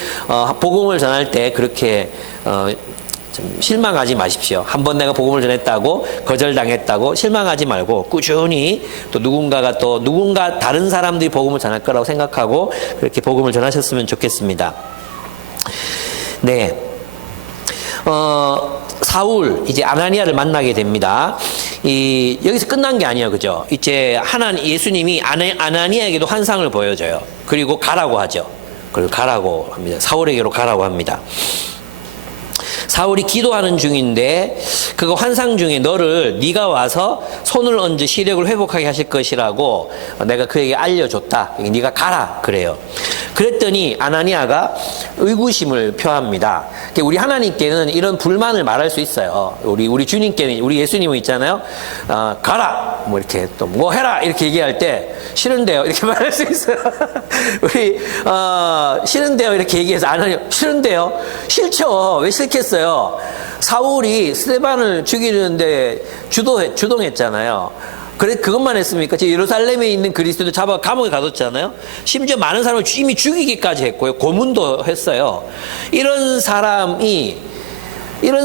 복음을 전할 때 그렇게, 좀 실망하지 마십시오. 한번 내가 복음을 전했다고 거절당했다고 실망하지 말고 꾸준히 또 누군가 다른 사람들이 복음을 전할 거라고 생각하고 그렇게 복음을 전하셨으면 좋겠습니다. 네. 사울, 이제 아나니아를 만나게 됩니다. 여기서 끝난 게 아니에요. 그죠? 이제 예수님이 아나니아에게도 환상을 보여줘요. 그리고 가라고 하죠. 그리고 가라고 합니다. 사울에게로 가라고 합니다. 사울이 기도하는 중인데 그거 환상 중에 네가 와서 손을 얹어 시력을 회복하게 하실 것이라고 내가 그에게 알려줬다. 네가 가라 그래요. 그랬더니 아나니아가 의구심을 표합니다. 우리 하나님께는 이런 불만을 말할 수 있어요. 우리 주님께는 우리 예수님은 있잖아요. 가라 뭐 이렇게 또 뭐 해라 이렇게 얘기할 때 싫은데요 이렇게 말할 수 있어요. 우리 싫은데요 이렇게 얘기해서 아나니아 싫은데요 싫죠 왜 싫겠어요. 사울이 스데반을 죽이는데 주동했잖아요. 그래 그것만 했습니까? 예루살렘에 있는 그리스도도 잡아 감옥에 가뒀잖아요. 심지어 많은 사람을 이미 죽이기까지 했고요. 고문도 했어요. 이런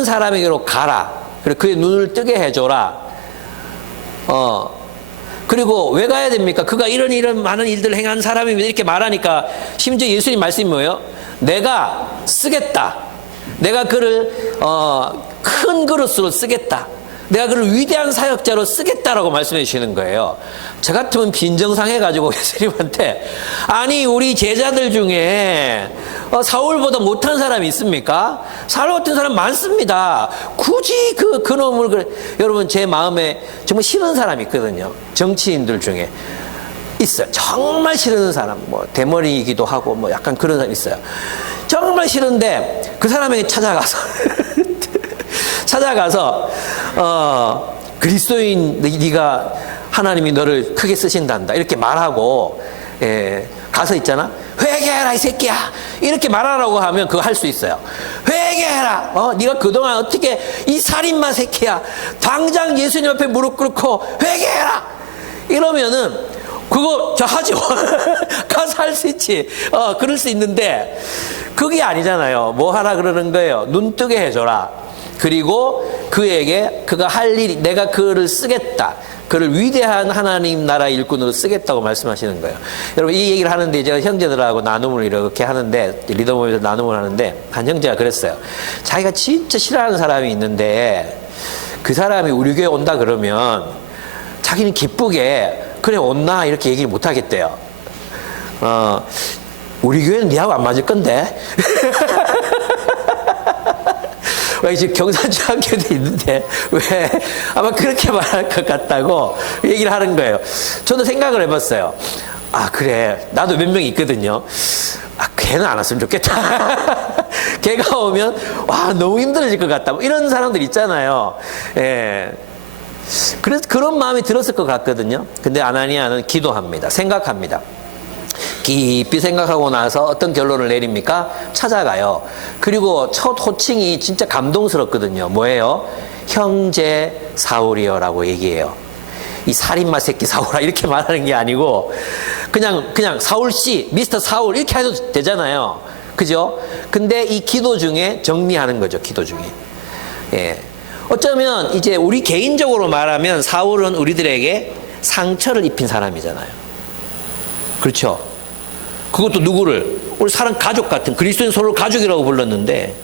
사람에게로 가라. 그리고 그의 눈을 뜨게 해줘라. 그리고 왜 가야 됩니까? 그가 이런 많은 일들을 행한 사람입니다. 이렇게 말하니까 심지어 예수님 말씀이 뭐예요? 내가 쓰겠다. 내가 그를 큰 그릇으로 쓰겠다. 내가 그를 위대한 사역자로 쓰겠다라고 말씀해 주시는 거예요. 저 같으면 빈정상해가지고 예수님한테 아니 우리 제자들 중에 사울보다 못한 사람이 있습니까? 사울 같은 사람 많습니다. 굳이 그 놈을 여러분 제 마음에 정말 싫은 사람이 있거든요. 정치인들 중에 있어요. 정말 싫은 사람 뭐 대머리이기도 하고 뭐 약간 그런 사람 있어요. 정말 싫은데 그 사람에게 찾아가서 그리스도인 네가 하나님이 너를 크게 쓰신단다 이렇게 말하고 가서 있잖아. 회개해라 이 새끼야 이렇게 말하라고 하면 그거 할 수 있어요. 회개해라. 네가 그동안 어떻게 이 살인마 새끼야 당장 예수님 앞에 무릎 꿇고 회개해라 이러면은 그거 저 하죠. 가서 할 수 있지. 그럴 수 있는데 그게 아니잖아요. 뭐 하라 그러는 거예요. 눈 뜨게 해줘라. 그리고 그에게 그가 할 일이 내가 그를 쓰겠다. 그를 위대한 하나님 나라 일꾼으로 쓰겠다고 말씀하시는 거예요. 여러분 이 얘기를 하는데 제가 형제들하고 나눔을 이렇게 하는데 리더 모임에서 나눔을 하는데 한 형제가 그랬어요. 자기가 진짜 싫어하는 사람이 있는데 그 사람이 우리 교회 온다 그러면 자기는 기쁘게 그래 온나 이렇게 얘기를 못 하겠대요. 우리 교회는 니하고 안 맞을 건데. 왜 지금 경산중학교도 있는데 왜 아마 그렇게 말할 것 같다고 얘기를 하는 거예요. 저도 생각을 해봤어요. 그래 나도 몇 명 있거든요. 걔는 안 왔으면 좋겠다. 걔가 오면 와 너무 힘들어질 것 같다. 뭐 이런 사람들 있잖아요. 예. 그래서 그런 마음이 들었을 것 같거든요. 근데 아나니아는 기도합니다. 생각합니다. 깊이 생각하고 나서 어떤 결론을 내립니까? 찾아가요. 그리고 첫 호칭이 진짜 감동스럽거든요. 뭐예요? 형제 사울이여라고 얘기해요. 이 살인마 새끼 사울아 이렇게 말하는 게 아니고 그냥 사울씨, 미스터 사울 이렇게 해도 되잖아요. 그죠? 근데 이 기도 중에 정리하는 거죠. 기도 중에. 예. 어쩌면 이제 우리 개인적으로 말하면 사울은 우리들에게 상처를 입힌 사람이잖아요. 그렇죠? 그것도 누구를? 우리 사람 가족 같은 그리스도인 서로 가족이라고 불렀는데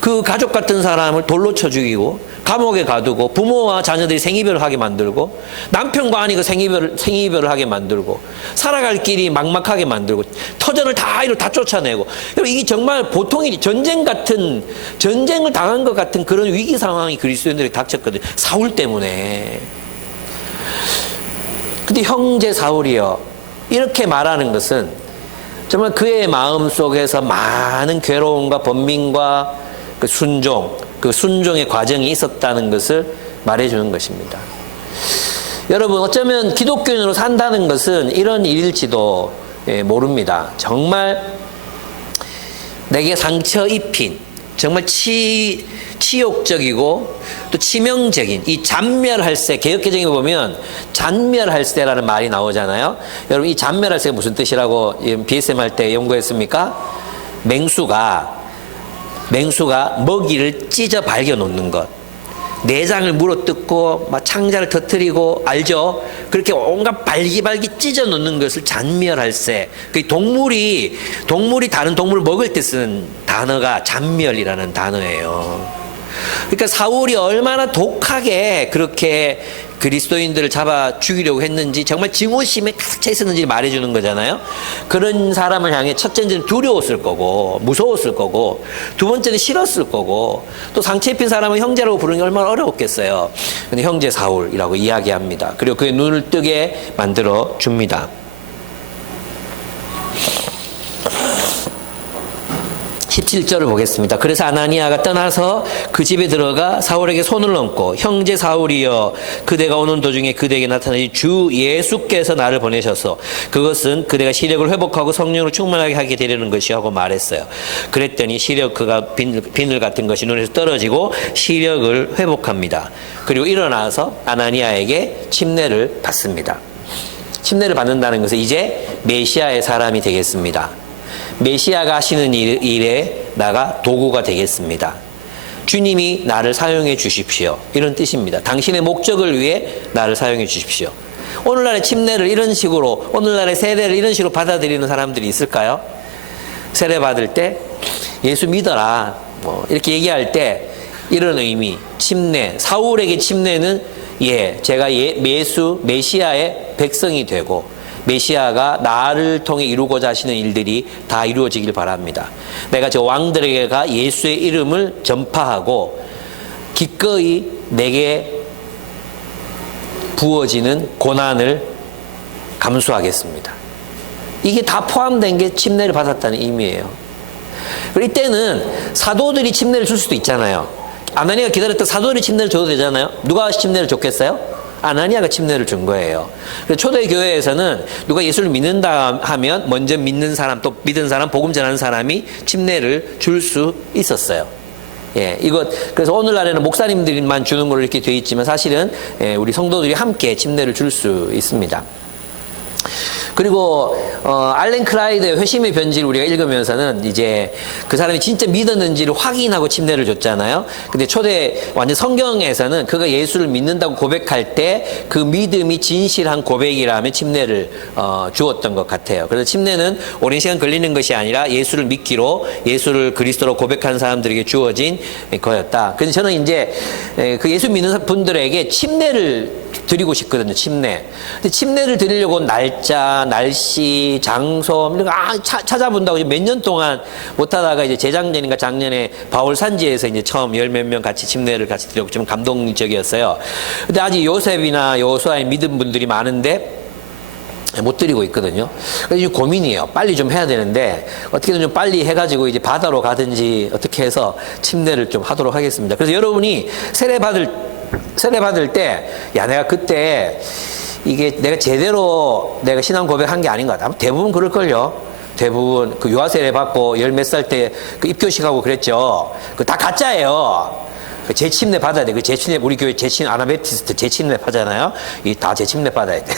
그 가족 같은 사람을 돌로 쳐 죽이고 감옥에 가두고 부모와 자녀들이 생이별을 하게 만들고 남편과 아내가 생이별을 하게 만들고 살아갈 길이 막막하게 만들고 터전을 다 쫓아내고 이게 정말 보통이 전쟁을 당한 것 같은 그런 위기 상황이 그리스도인들에게 닥쳤거든요. 사울 때문에. 근데 형제 사울이여 이렇게 말하는 것은 정말 그의 마음 속에서 많은 괴로움과 번민과 그 순종의 과정이 있었다는 것을 말해주는 것입니다. 여러분, 어쩌면 기독교인으로 산다는 것은 이런 일일지도 모릅니다. 정말 내게 상처 입힌, 정말 치욕적이고 또 치명적인 이 잔멸할세, 개역개정에 보면 잔멸할세라는 말이 나오잖아요. 여러분, 이 잔멸할세가 무슨 뜻이라고 BSM 할 때 연구했습니까? 맹수가 먹이를 찢어 발겨 놓는 것, 내장을 물어뜯고 막 창자를 터뜨리고, 알죠? 그렇게 온갖 발기발기 찢어 놓는 것을 잔멸할세. 그 동물이 다른 동물을 먹을 때 쓰는 단어가 잔멸이라는 단어예요. 그러니까 사울이 얼마나 독하게 그렇게 그리스도인들을 잡아 죽이려고 했는지, 정말 증오심에 가득 차 있었는지 말해주는 거잖아요. 그런 사람을 향해 첫째는 두려웠을 거고, 무서웠을 거고, 두 번째는 싫었을 거고, 또 상처 입힌 사람은 형제라고 부르는 게 얼마나 어려웠겠어요. 근데 형제 사울이라고 이야기합니다. 그리고 그의 눈을 뜨게 만들어 줍니다. 17절을 보겠습니다. 그래서 아나니아가 떠나서 그 집에 들어가 사울에게 손을 얹고, 형제 사울이여, 그대가 오는 도중에 그대에게 나타나신 주 예수께서 나를 보내셔서 그것은 그대가 시력을 회복하고 성령으로 충만하게 하게 되려는 것이 하고 말했어요. 그랬더니 그가 비늘 같은 것이 눈에서 떨어지고 시력을 회복합니다. 그리고 일어나서 아나니아에게 침례를 받습니다. 침례를 받는다는 것은 이제 메시아의 사람이 되겠습니다. 메시아가 하시는 일에 나가 도구가 되겠습니다. 주님이 나를 사용해 주십시오. 이런 뜻입니다. 당신의 목적을 위해 나를 사용해 주십시오. 오늘날의 침례를 이런 식으로, 오늘날의 세례를 이런 식으로 받아들이는 사람들이 있을까요? 세례 받을 때 예수 믿어라, 이렇게 얘기할 때 이런 의미, 침례, 사울에게 침례는 제가 메시아의 백성이 되고 메시아가 나를 통해 이루고자 하시는 일들이 다 이루어지길 바랍니다. 내가 저 왕들에게가 예수의 이름을 전파하고 기꺼이 내게 부어지는 고난을 감수하겠습니다. 이게 다 포함된 게 침례를 받았다는 의미예요. 그리고 이때는 사도들이 침례를 줄 수도 있잖아요. 아나니아가 기다렸던 사도들이 침례를 줘도 되잖아요. 누가 침례를 줬겠어요? 아나니아가 침례를 준 거예요. 초대 교회에서는 누가 예수를 믿는다 하면 먼저 믿는 사람, 또 믿은 사람, 복음 전하는 사람이 침례를 줄 수 있었어요. 그래서 오늘날에는 목사님들만 주는 걸로 이렇게 되어 있지만 사실은 우리 성도들이 함께 침례를 줄 수 있습니다. 그리고 알렌 클라이드의 회심의 변지를 우리가 읽으면서는 이제 그 사람이 진짜 믿었는지를 확인하고 침례를 줬잖아요. 근데 초대 완전 성경에서는 그가 예수를 믿는다고 고백할 때 그 믿음이 진실한 고백이라면 침례를 주었던 것 같아요. 그래서 침례는 오랜 시간 걸리는 것이 아니라 예수를 믿기로, 예수를 그리스도로 고백한 사람들에게 주어진 거였다. 그래서 저는 이제 그 예수 믿는 분들에게 침례를 드리고 싶거든요. 침례. 근데 침례를 드리려고 날짜, 날씨, 장소 이런 거 찾아본다고 몇 년 동안 못하다가 이제 재작년인가 작년에 바울 산지에서 이제 처음 열 몇 명 같이 침례를 같이 드리고 좀 감동적이었어요. 근데 아직 요셉이나 여호수아의 믿은 분들이 많은데 못 드리고 있거든요. 그래서 고민이에요. 빨리 좀 해야 되는데 어떻게든 좀 빨리 해가지고 이제 바다로 가든지 어떻게 해서 침례를 좀 하도록 하겠습니다. 그래서 여러분이 세례 받을 때, 내가 그때 이게 내가 제대로 내가 신앙 고백한 게 아닌 것 같아. 대부분 그럴걸요. 대부분 그 유아세례 받고 열 몇 살 때 그 입교식하고 그랬죠. 그 다 가짜예요. 그 재침례 받아야 돼. 그 재침례, 우리 교회 아나베티스트 재침례 받잖아요. 이 다 재침례 받아야 돼.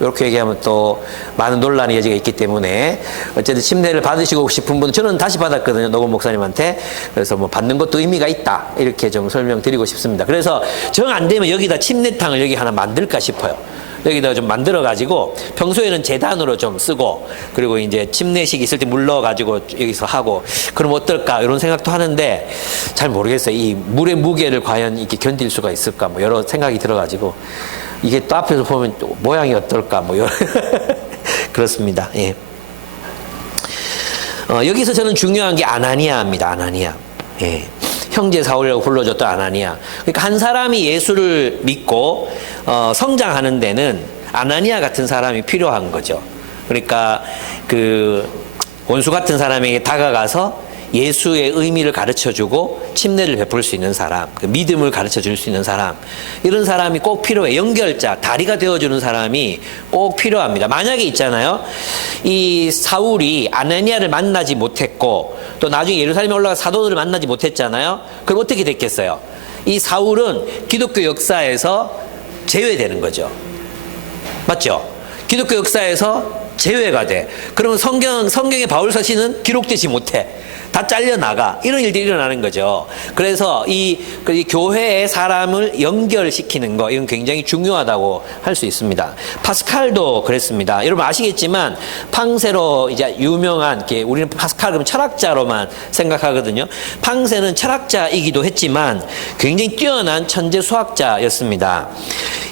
이렇게 얘기하면 또 많은 논란의 여지가 있기 때문에 어쨌든 침례를 받으시고 싶은 분은 저는 다시 받았거든요. 노건 목사님한테. 그래서 받는 것도 의미가 있다. 이렇게 좀 설명드리고 싶습니다. 그래서 정 안 되면 여기다 침례탕을 여기 하나 만들까 싶어요. 여기다가 좀 만들어가지고 평소에는 제단으로 좀 쓰고 그리고 이제 침례식 있을 때 물 넣어가지고 여기서 하고 그럼 어떨까 이런 생각도 하는데 잘 모르겠어요. 이 물의 무게를 과연 이렇게 견딜 수가 있을까 여러 생각이 들어가지고 이게 또 앞에서 보면 또 모양이 어떨까 여러 그렇습니다. 예. 여기서 저는 중요한 게 아나니아입니다. 아나니아. 예. 형제 사울이라고 불러줬던 아나니아. 그러니까 한 사람이 예수를 믿고 성장하는 데는 아나니아 같은 사람이 필요한 거죠. 그러니까 그 원수 같은 사람에게 다가가서 예수의 의미를 가르쳐주고 침례를 베풀 수 있는 사람, 그 믿음을 가르쳐줄 수 있는 사람, 이런 사람이 꼭 필요해. 연결자, 다리가 되어주는 사람이 꼭 필요합니다. 만약에 있잖아요, 이 사울이 아나니아를 만나지 못했고 또 나중에 예루살렘에 올라가 사도들을 만나지 못했잖아요. 그럼 어떻게 됐겠어요? 이 사울은 기독교 역사에서 제외되는 거죠. 맞죠? 기독교 역사에서 제외가 돼. 그러면 성경의 바울 서신은 기록되지 못해. 다 잘려나가. 이런 일들이 일어나는 거죠. 그래서 이 교회의 사람을 연결시키는 거, 이건 굉장히 중요하다고 할 수 있습니다. 파스칼도 그랬습니다. 여러분 아시겠지만 팡세로 이제 유명한, 우리는 파스칼 그러면 철학자로만 생각하거든요. 팡세는 철학자이기도 했지만 굉장히 뛰어난 천재 수학자였습니다.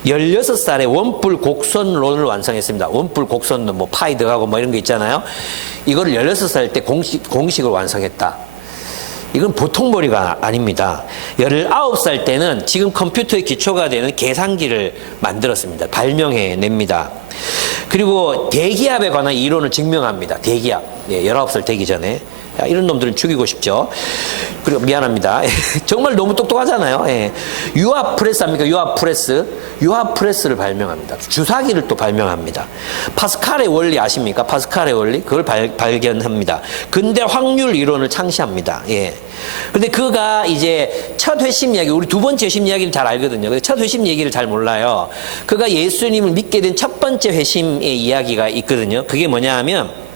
16살에 원뿔 곡선론을 완성했습니다. 원뿔 곡선론, 뭐 파이 들어가고 뭐 이런 거 있잖아요. 이거를 16살 때 공식을 완성했다. 이건 보통 머리가 아닙니다. 19살 때는 지금 컴퓨터의 기초가 되는 계산기를 만들었습니다. 발명해냅니다. 그리고 대기압에 관한 이론을 증명합니다. 대기압. 19살 되기 전에. 이런 놈들은 죽이고 싶죠. 그리고 미안합니다. 정말 너무 똑똑하잖아요. 유압 프레스 합니까? 유압 프레스. 유압 프레스를 발명합니다. 주사기를 또 발명합니다. 파스칼의 원리 아십니까? 파스칼의 원리? 그걸 발견합니다. 근대 확률 이론을 창시합니다. 근데 그가 이제 첫 회심 이야기, 우리 두 번째 회심 이야기를 잘 알거든요. 근데 첫 회심 얘기를 잘 몰라요. 그가 예수님을 믿게 된 첫 번째 회심의 이야기가 있거든요. 그게 뭐냐 하면,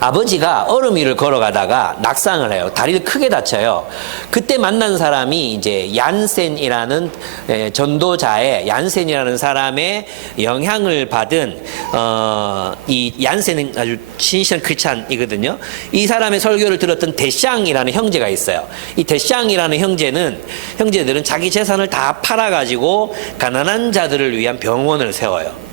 아버지가 얼음 위를 걸어가다가 낙상을 해요. 다리를 크게 다쳐요. 그때 만난 사람이 이제 얀센이라는 전도자의, 얀센이라는 사람의 영향을 받은 이 얀센은 아주 신실한 크리스찬이거든요. 이 사람의 설교를 들었던 데샹이라는 형제가 있어요. 이 데샹이라는 형제들은 자기 재산을 다 팔아가지고 가난한 자들을 위한 병원을 세워요.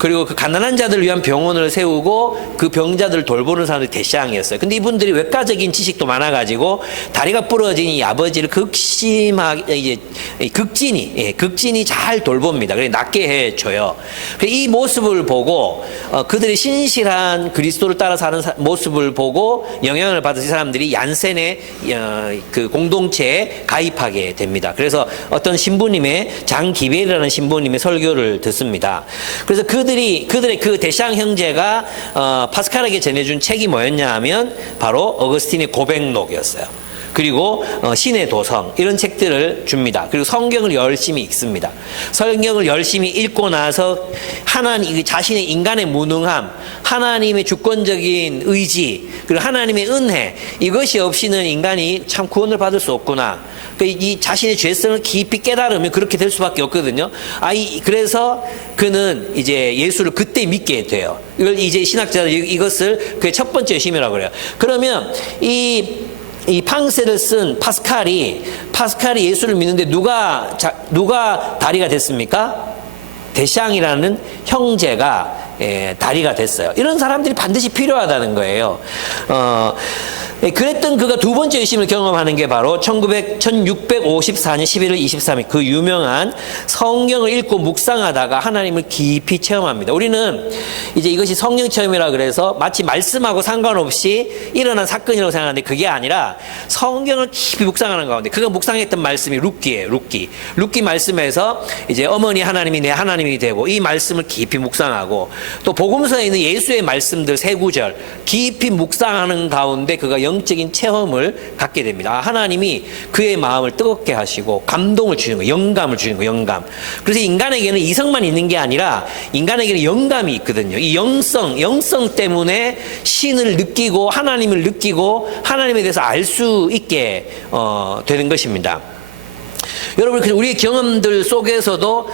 그리고 그 가난한 자들을 위한 병원을 세우고 그 병자들을 돌보는 사람들이 대샹이었어요. 근데 이분들이 외과적인 지식도 많아가지고 다리가 부러진 이 아버지를 극심하게, 극진히 잘 돌봅니다. 그래서 낫게 해줘요. 이 모습을 보고, 그들의 신실한 그리스도를 따라 사는 모습을 보고 영향을 받은 사람들이 얀센의 그 공동체에 가입하게 됩니다. 그래서 어떤 신부님의 장기벨이라는 신부님의 설교를 듣습니다. 그래서 그들의 그 대샹 형제가 파스칼에게 전해준 책이 뭐였냐 하면 바로 어거스틴의 고백록이었어요. 그리고 신의 도성, 이런 책들을 줍니다. 그리고 성경을 열심히 읽습니다. 성경을 열심히 읽고 나서 하나님, 자신의 인간의 무능함, 하나님의 주권적인 의지, 그리고 하나님의 은혜, 이것이 없이는 인간이 참 구원을 받을 수 없구나. 이 자신의 죄성을 깊이 깨달으면 그렇게 될 수밖에 없거든요. 그래서 그는 이제 예수를 그때 믿게 돼요. 이걸 이제 신학자들 이것을 그의 첫 번째 심이라고 그래요. 그러면 이 팡세를 쓴 파스칼이 예수를 믿는데 누가 다리가 됐습니까? 데샹이라는 형제가 다리가 됐어요. 이런 사람들이 반드시 필요하다는 거예요. 그랬던 그가 두 번째 의심을 경험하는 게 바로 1654년 11월 23일 그 유명한 성경을 읽고 묵상하다가 하나님을 깊이 체험합니다. 우리는 이제 이것이 성령 체험이라 그래서 마치 말씀하고 상관없이 일어난 사건이라고 생각하는데 그게 아니라 성경을 깊이 묵상하는 가운데 그가 묵상했던 말씀이 룻기예요. 룻기 말씀에서 이제 어머니 하나님이 내 하나님이 되고 이 말씀을 깊이 묵상하고 또 복음서에 있는 예수의 말씀들 세 구절 깊이 묵상하는 가운데 그가 영적인 체험을 갖게 됩니다. 하나님이 그의 마음을 뜨겁게 하시고 감동을 주는 거예요. 영감을 주는 거예요. 영감. 그래서 인간에게는 이성만 있는 게 아니라 인간에게는 영감이 있거든요. 이 영성 때문에 신을 느끼고 하나님을 느끼고 하나님에 대해서 알 수 있게 되는 것입니다. 여러분, 우리의 경험들 속에서도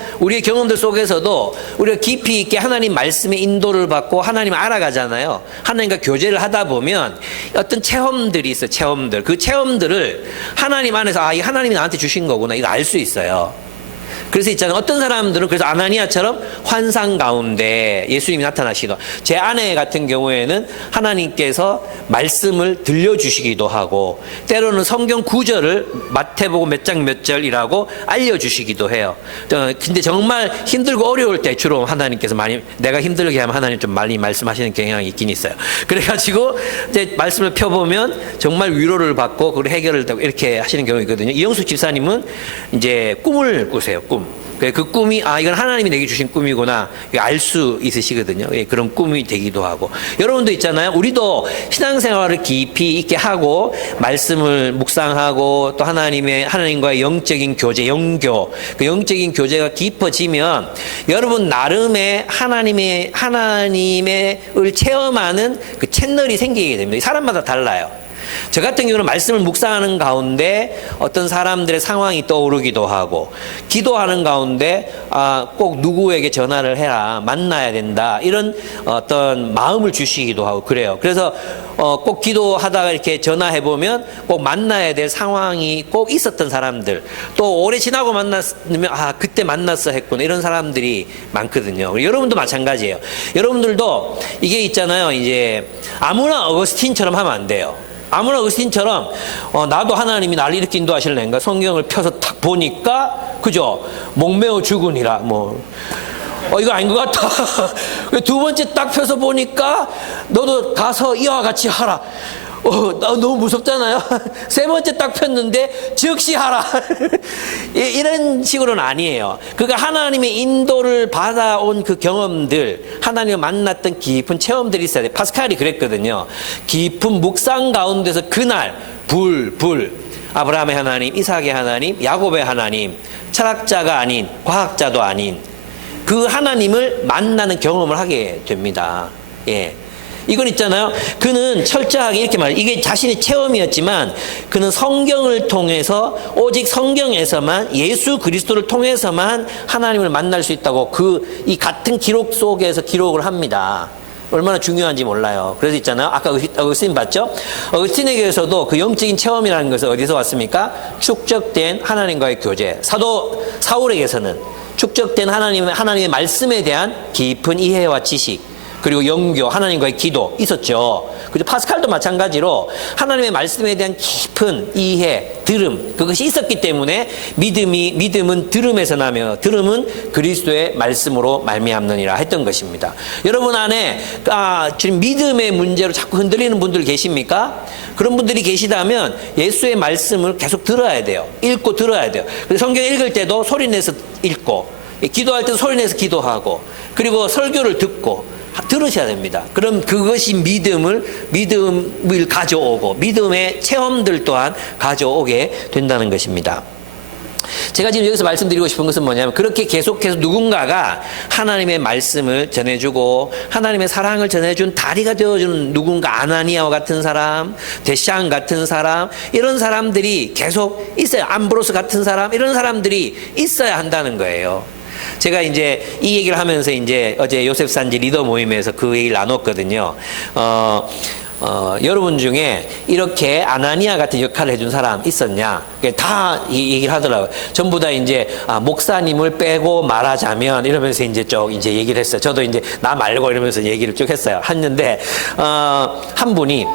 우리가 깊이 있게 하나님 말씀의 인도를 받고 하나님을 알아가잖아요. 하나님과 교제를 하다 보면 어떤 체험들이 있어요. 체험들. 그 체험들을 하나님 안에서 이 하나님이 나한테 주신 거구나. 이거 알 수 있어요. 그래서 있잖아요. 어떤 사람들은 그래서 아나니아처럼 환상 가운데 예수님이 나타나시기도, 제 아내 같은 경우에는 하나님께서 말씀을 들려주시기도 하고, 때로는 성경 구절을 마태복음 몇 장 몇 절이라고 알려주시기도 해요. 근데 정말 힘들고 어려울 때 주로 하나님께서 많이, 내가 힘들게 하면 하나님 좀 많이 말씀하시는 경향이 있긴 있어요. 그래가지고 이제 말씀을 펴보면 정말 위로를 받고 그걸 해결을 하고 이렇게 하시는 경우가 있거든요. 이영숙 집사님은 이제 꿈을 꾸세요. 그 꿈이 이건 하나님이 내게 주신 꿈이구나 알 수 있으시거든요. 그런 꿈이 되기도 하고, 여러분도 있잖아요. 우리도 신앙생활을 깊이 있게 하고 말씀을 묵상하고 또 하나님과의 영적인 교제, 영교, 그 영적인 교제가 깊어지면 여러분 나름의 하나님의 을 체험하는 그 채널이 생기게 됩니다. 사람마다 달라요. 저 같은 경우는 말씀을 묵상하는 가운데 어떤 사람들의 상황이 떠오르기도 하고, 기도하는 가운데 꼭 누구에게 전화를 해라, 만나야 된다, 이런 어떤 마음을 주시기도 하고 그래요. 그래서 꼭 기도하다가 이렇게 전화해보면 꼭 만나야 될 상황이 꼭 있었던 사람들, 또 오래 지나고 만났으면 그때 만났어 했구나, 이런 사람들이 많거든요. 여러분도 마찬가지예요. 여러분들도 이게 있잖아요. 이제 아무나 어거스틴처럼 하면 안 돼요. 아무나 어거스틴처럼 나도 하나님이 나를 이렇게 인도하실래인가 성경을 펴서 탁 보니까 그죠, 목매어 죽으니라 이거 아닌 것 같아. 두 번째 딱 펴서 보니까 너도 가서 이와 같이 하라. 너무 무섭잖아요. 세 번째 딱 폈는데 즉시 하라. 이런 식으로는 아니에요. 그러니까 하나님의 인도를 받아온 그 경험들, 하나님을 만났던 깊은 체험들이 있어야 돼요. 파스칼이 그랬거든요. 깊은 묵상 가운데서 그날 불 아브라함의 하나님, 이삭의 하나님, 야곱의 하나님, 철학자가 아닌 과학자도 아닌 그 하나님을 만나는 경험을 하게 됩니다. 이건 있잖아요. 그는 철저하게 이렇게 말해요. 이게 자신의 체험이었지만 그는 성경을 통해서, 오직 성경에서만, 예수 그리스도를 통해서만 하나님을 만날 수 있다고 이 같은 기록 속에서 기록을 합니다. 얼마나 중요한지 몰라요. 그래서 있잖아요. 아까 어거스틴 봤죠? 어거스틴에게서도 그 영적인 체험이라는 것은 어디서 왔습니까? 축적된 하나님과의 교제. 사도 사울에게서는 축적된 하나님의 말씀에 대한 깊은 이해와 지식, 그리고 영교, 하나님과의 기도 있었죠. 그죠? 파스칼도 마찬가지로 하나님의 말씀에 대한 깊은 이해, 들음, 그것이 있었기 때문에 믿음은 들음에서 나며 들음은 그리스도의 말씀으로 말미암느니라 했던 것입니다. 여러분 안에 지금 믿음의 문제로 자꾸 흔들리는 분들 계십니까? 그런 분들이 계시다면 예수의 말씀을 계속 들어야 돼요. 읽고 들어야 돼요. 성경 읽을 때도 소리내서 읽고, 기도할 때도 소리내서 기도하고, 그리고 설교를 듣고 들으셔야 됩니다. 그럼 그것이 믿음을 가져오고 믿음의 체험들 또한 가져오게 된다는 것입니다. 제가 지금 여기서 말씀드리고 싶은 것은 뭐냐면, 그렇게 계속해서 누군가가 하나님의 말씀을 전해주고 하나님의 사랑을 전해준 다리가 되어주는 누군가, 아나니아와 같은 사람, 데샹 같은 사람, 이런 사람들이 계속 있어요. 암브로스 같은 사람, 이런 사람들이 있어야 한다는 거예요. 제가 이제 이 얘기를 하면서 이제 어제 요셉산지 리더 모임에서 그 얘기를 나눴거든요. 여러분 중에 이렇게 아나니아 같은 역할을 해준 사람 있었냐? 다 이 얘기를 하더라고요. 전부 다 이제 목사님을 빼고 말하자면 이러면서 이제 이제 얘기를 했어요. 저도 이제 나 말고 이러면서 얘기를 쭉 했는데 한 분이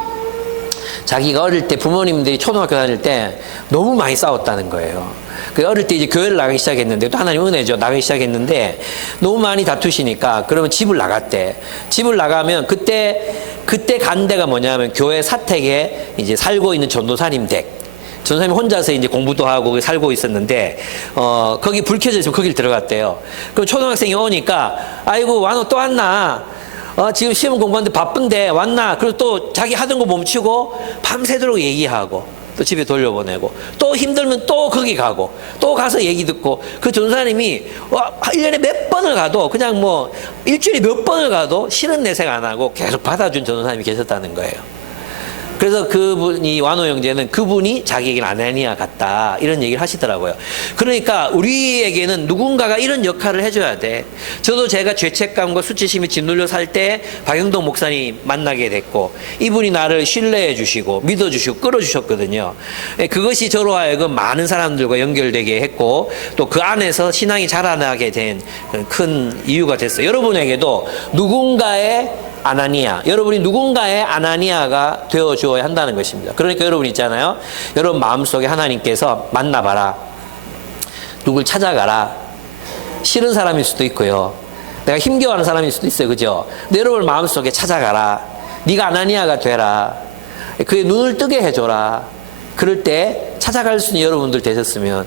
자기가 어릴 때 부모님들이 초등학교 다닐 때 너무 많이 싸웠다는 거예요. 그 어릴 때 이제 교회를 나가기 시작했는데, 또 하나님 은혜죠. 나가기 시작했는데 너무 많이 다투시니까 그러면 집을 나갔대. 집을 나가면 그때 간 데가 뭐냐면 교회 사택에 이제 살고 있는 전도사님 댁. 전도사님 혼자서 이제 공부도 하고 살고 있었는데 거기 불 켜져 있으면 거길 들어갔대요. 그럼 초등학생이 오니까 아이고 와너 또 왔나? 지금 시험 공부하는데 바쁜데 왔나? 그리고 또 자기 하던 거 멈추고 밤새도록 얘기하고 또 집에 돌려보내고, 또 힘들면 또 거기 가고, 또 가서 얘기 듣고, 그 전사님이 1년에 몇 번을 가도, 그냥 뭐 일주일에 몇 번을 가도 싫은 내색 안 하고 계속 받아준 전사님이 계셨다는 거예요. 그래서 그분이, 완호 형제는 그분이 자기에게는 아나니아 같다, 이런 얘기를 하시더라고요. 그러니까 우리에게는 누군가가 이런 역할을 해줘야 돼. 저도 제가 죄책감과 수치심에 짓눌려 살 때 박영동 목사님 만나게 됐고, 이분이 나를 신뢰해 주시고 믿어주시고 끌어주셨거든요. 그것이 저로 하여금 많은 사람들과 연결되게 했고, 또 그 안에서 신앙이 자라나게 된 큰 이유가 됐어요. 여러분에게도 누군가의 아나니아. 여러분이 누군가의 아나니아가 되어 주어야 한다는 것입니다. 그러니까 여러분 있잖아요. 여러분 마음속에 하나님께서 만나봐라. 누굴 찾아가라. 싫은 사람일 수도 있고요. 내가 힘겨워하는 사람일 수도 있어요. 그죠? 근데 여러분 마음속에 찾아가라. 네가 아나니아가 되라. 그의 눈을 뜨게 해줘라. 그럴 때 찾아갈 수 있는 여러분들 되셨으면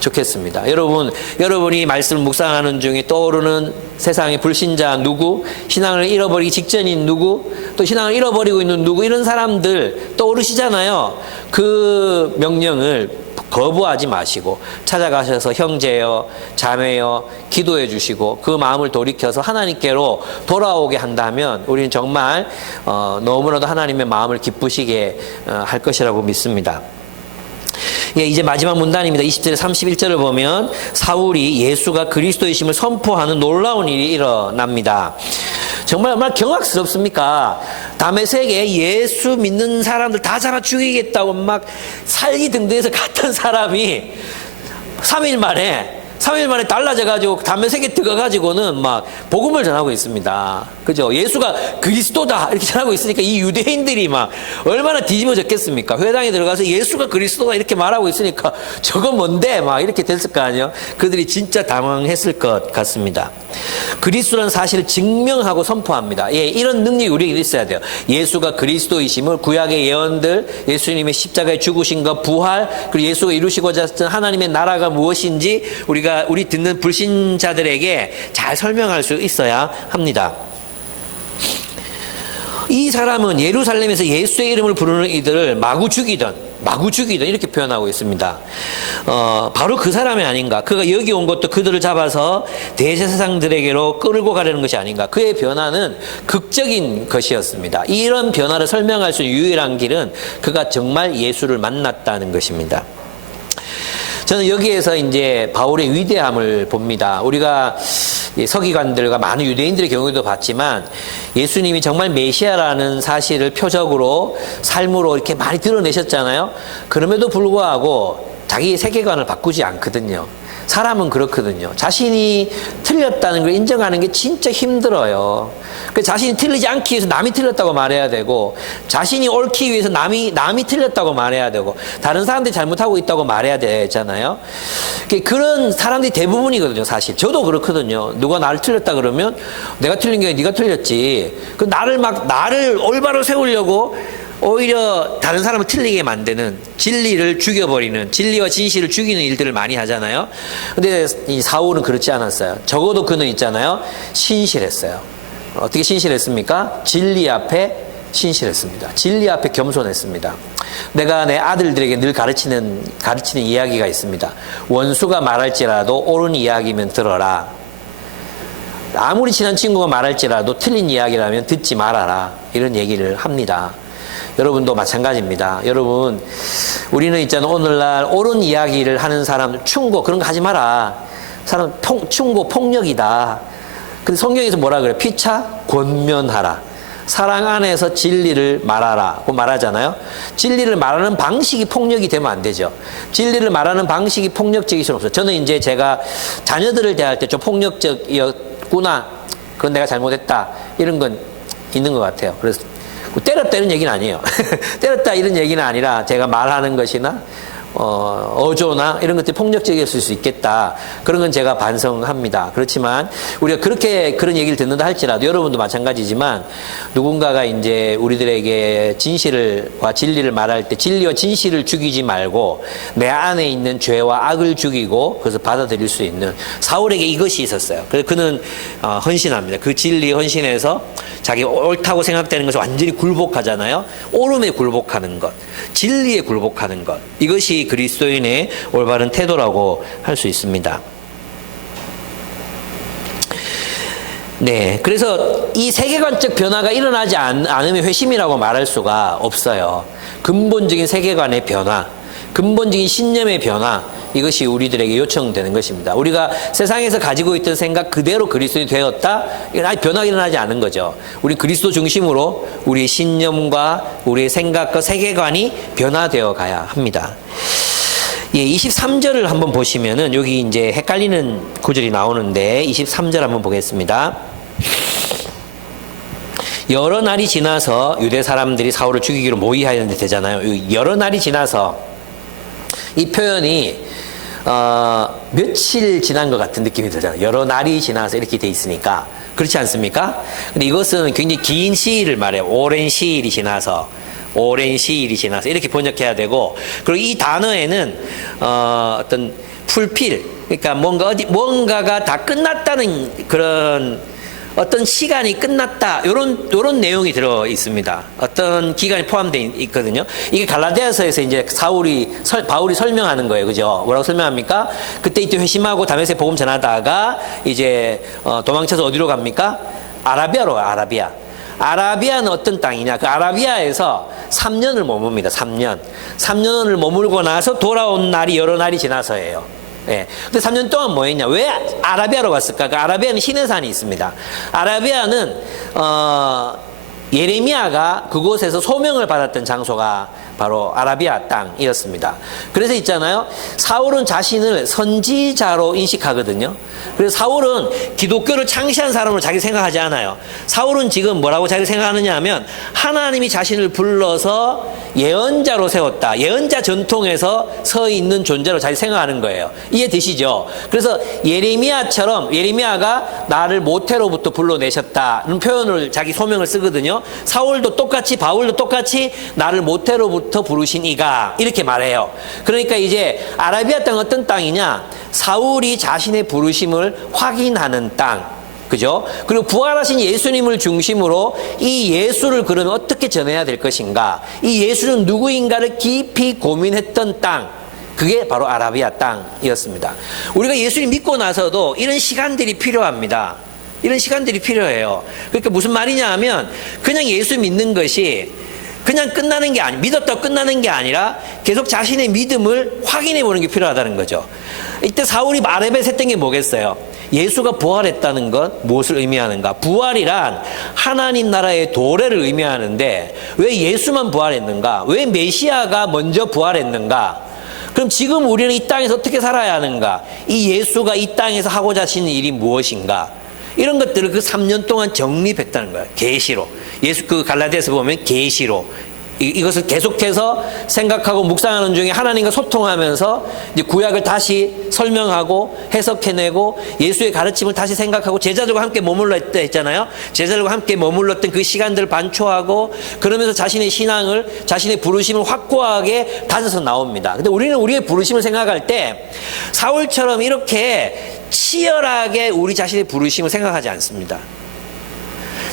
좋겠습니다. 여러분이 말씀을 묵상하는 중에 떠오르는 세상의 불신자 누구, 신앙을 잃어버리기 직전인 누구, 또 신앙을 잃어버리고 있는 누구, 이런 사람들 떠오르시잖아요. 그 명령을 거부하지 마시고 찾아가셔서 형제여, 자매여 기도해 주시고 그 마음을 돌이켜서 하나님께로 돌아오게 한다면 우리는 정말 너무나도 하나님의 마음을 기쁘시게 할 것이라고 믿습니다. 예, 이제 마지막 문단입니다. 20절에 31절을 보면 사울이 예수가 그리스도이심을 선포하는 놀라운 일이 일어납니다. 정말 얼마나 경악스럽습니까? 다메섹에 예수 믿는 사람들 다 잡아 죽이겠다고 막 살기 등등해서 갔던 사람이 3일 만에 달라져가지고 다메섹에 들어가가지고는 막 복음을 전하고 있습니다. 그죠? 예수가 그리스도다 이렇게 전하고 있으니까 이 유대인들이 막 얼마나 뒤집어졌겠습니까? 회당에 들어가서 예수가 그리스도다 이렇게 말하고 있으니까 저거 뭔데? 막 이렇게 됐을 거 아니에요? 그들이 진짜 당황했을 것 같습니다. 그리스도라는 사실을 증명하고 선포합니다. 예, 이런 능력이 우리에게 있어야 돼요. 예수가 그리스도이심을 구약의 예언들, 예수님의 십자가에 죽으신과 부활, 그리고 예수가 이루시고자 했던 하나님의 나라가 무엇인지 우리 듣는 불신자들에게 잘 설명할 수 있어야 합니다. 이 사람은 예루살렘에서 예수의 이름을 부르는 이들을 마구 죽이던 이렇게 표현하고 있습니다. 바로 그 사람이 아닌가. 그가 여기 온 것도 그들을 잡아서 대제사장들에게로 끌고 가려는 것이 아닌가. 그의 변화는 극적인 것이었습니다. 이런 변화를 설명할 수 있는 유일한 길은 그가 정말 예수를 만났다는 것입니다. 저는 여기에서 이제 바울의 위대함을 봅니다. 우리가 서기관들과 많은 유대인들의 경우도 봤지만 예수님이 정말 메시아라는 사실을 표적으로 삶으로 이렇게 많이 드러내셨잖아요. 그럼에도 불구하고 자기의 세계관을 바꾸지 않거든요. 사람은 그렇거든요. 자신이 틀렸다는 걸 인정하는 게 진짜 힘들어요. 자신이 틀리지 않기 위해서 남이 틀렸다고 말해야 되고, 자신이 옳기 위해서 남이 틀렸다고 말해야 되고, 다른 사람들이 잘못하고 있다고 말해야 되잖아요. 그런 사람들이 대부분이거든요, 사실. 저도 그렇거든요. 누가 나를 틀렸다 그러면 내가 틀린 게 아니라 네가 틀렸지. 나를 올바로 세우려고 오히려 다른 사람을 틀리게 만드는, 진리를 죽여버리는, 진리와 진실을 죽이는 일들을 많이 하잖아요. 근데 이 사울은 그렇지 않았어요. 적어도 그는 있잖아요. 신실했어요. 어떻게 신실했습니까? 진리 앞에 신실했습니다. 진리 앞에 겸손했습니다. 내가 내 아들들에게 늘 가르치는 이야기가 있습니다. 원수가 말할지라도 옳은 이야기면 들어라. 아무리 친한 친구가 말할지라도 틀린 이야기라면 듣지 말아라. 이런 얘기를 합니다. 여러분도 마찬가지입니다. 여러분, 우리는 있잖아요. 오늘날 옳은 이야기를 하는 사람, 충고, 그런 거 하지 마라. 사람, 충고, 폭력이다. 근데 성경에서 뭐라 그래요? 피차 권면하라. 사랑 안에서 진리를 말하라고 말하잖아요. 진리를 말하는 방식이 폭력이 되면 안 되죠. 진리를 말하는 방식이 폭력적일 수는 없어요. 저는 이제 제가 자녀들을 대할 때 좀 폭력적이었구나. 그건 내가 잘못했다. 이런 건 있는 것 같아요. 그래서 때렸다 이런 얘기는 아니에요. 때렸다 이런 얘기는 아니라 제가 말하는 것이나 어조나 이런 것들이 폭력적이었을 수 있겠다. 그런 건 제가 반성합니다. 그렇지만 우리가 그런 얘기를 듣는다 할지라도 여러분도 마찬가지지만 누군가가 이제 우리들에게 진실과 진리를 말할 때 진리와 진실을 죽이지 말고 내 안에 있는 죄와 악을 죽이고 그것을 받아들일 수 있는 사울에게 이것이 있었어요. 그래서 그는 헌신합니다. 그 진리에 헌신해서 자기가 옳다고 생각되는 것을 완전히 굴복하잖아요. 옳음에 굴복하는 것, 진리에 굴복하는 것, 이것이 그리스도인의 올바른 태도라고 할 수 있습니다. 네, 그래서 이 세계관적 변화가 일어나지 않으면 회심이라고 말할 수가 없어요. 근본적인 세계관의 변화, 근본적인 신념의 변화, 이것이 우리들에게 요청되는 것입니다. 우리가 세상에서 가지고 있던 생각 그대로 그리스도인이 되었다? 이건 아직 변화가 일어나지 않은 거죠. 우리 그리스도 중심으로 우리의 신념과 우리의 생각과 세계관이 변화되어 가야 합니다. 예, 23절을 한번 보시면은 여기 이제 헷갈리는 구절이 나오는데 23절 한번 보겠습니다. 여러 날이 지나서 유대 사람들이 사울을 죽이기로 모의하였는데 되잖아요. 여러 날이 지나서 이 표현이 며칠 지난 것 같은 느낌이 들잖아요. 여러 날이 지나서 이렇게 돼 있으니까. 그렇지 않습니까? 근데 이것은 굉장히 긴 시일을 말해요. 오랜 시일이 지나서. 오랜 시일이 지나서 이렇게 번역해야 되고, 그리고 이 단어에는 어떤 풀필, 그러니까 뭔가가 다 끝났다는 그런 어떤 시간이 끝났다, 요런 내용이 들어 있습니다. 어떤 기간이 포함되어 있거든요. 이게 갈라디아서에서 이제 바울이 설명하는 거예요. 그죠? 뭐라고 설명합니까? 그때 이때 회심하고 다메섹에 복음 전하다가 이제 도망쳐서 어디로 갑니까? 아라비아로 가요. 아라비아. 아라비아는 어떤 땅이냐? 그 아라비아에서 3년을 머뭅니다. 3년을 머물고 나서 돌아온 날이 여러 날이 지나서예요. 예. 근데 3년 동안 뭐 했냐? 왜 아라비아로 갔을까? 그 아라비아는 시내산이 있습니다. 아라비아는, 예레미야가 그곳에서 소명을 받았던 장소가 바로 아라비아 땅이었습니다. 그래서 있잖아요. 사울은 자신을 선지자로 인식하거든요. 그래서 사울은 기독교를 창시한 사람으로 자기 생각하지 않아요. 사울은 지금 뭐라고 자기를 생각하느냐 하면 하나님이 자신을 불러서 예언자로 세웠다. 예언자 전통에서 서 있는 존재로 자기 생각하는 거예요. 이해되시죠? 그래서 예레미야가 나를 모태로부터 불러내셨다는 표현을 자기 소명을 쓰거든요. 사울도 똑같이 바울도 똑같이 나를 모태로부터 부르신 이가 이렇게 말해요. 그러니까 이제 아라비아 땅은 어떤 땅이냐? 사울이 자신의 부르심을 확인하는 땅. 그죠? 그리고 부활하신 예수님을 중심으로 이 예수를 그러면 어떻게 전해야 될 것인가? 이 예수는 누구인가를 깊이 고민했던 땅. 그게 바로 아라비아 땅이었습니다. 우리가 예수님 믿고 나서도 이런 시간들이 필요합니다. 이런 시간들이 필요해요. 그러니까 무슨 말이냐 하면 그냥 예수 믿는 것이 그냥 끝나는 게 믿었다고 끝나는 게 아니라 계속 자신의 믿음을 확인해 보는 게 필요하다는 거죠. 이때 사울이 아라비아에서 했던 게 뭐겠어요? 예수가 부활했다는 것 무엇을 의미하는가? 부활이란 하나님 나라의 도래를 의미하는데 왜 예수만 부활했는가? 왜 메시아가 먼저 부활했는가? 그럼 지금 우리는 이 땅에서 어떻게 살아야 하는가? 이 예수가 이 땅에서 하고자 하시는 일이 무엇인가? 이런 것들을 그 3년 동안 정립했다는 거예요. 계시로. 예수 그 갈라디아서 보면 계시로. 이것을 계속해서 생각하고 묵상하는 중에 하나님과 소통하면서 이제 구약을 다시 설명하고 해석해내고 예수의 가르침을 다시 생각하고 제자들과 함께 머물렀다 했잖아요. 제자들과 함께 머물렀던 그 시간들을 반초하고 그러면서 자신의 신앙을, 자신의 부르심을 확고하게 다져서 나옵니다. 근데 우리는 우리의 부르심을 생각할 때 사울처럼 이렇게 치열하게 우리 자신의 부르심을 생각하지 않습니다.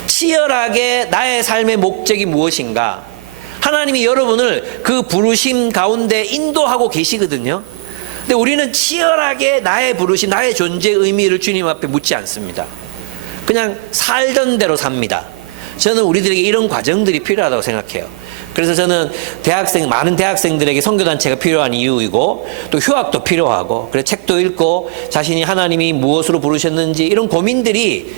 치열하게 나의 삶의 목적이 무엇인가? 하나님이 여러분을 그 부르심 가운데 인도하고 계시거든요. 근데 우리는 치열하게 나의 부르심, 나의 존재의 의미를 주님 앞에 묻지 않습니다. 그냥 살던 대로 삽니다. 저는 우리들에게 이런 과정들이 필요하다고 생각해요. 그래서 저는 많은 대학생들에게 선교단체가 필요한 이유이고 또 휴학도 필요하고 그래서 책도 읽고 자신이 하나님이 무엇으로 부르셨는지 이런 고민들이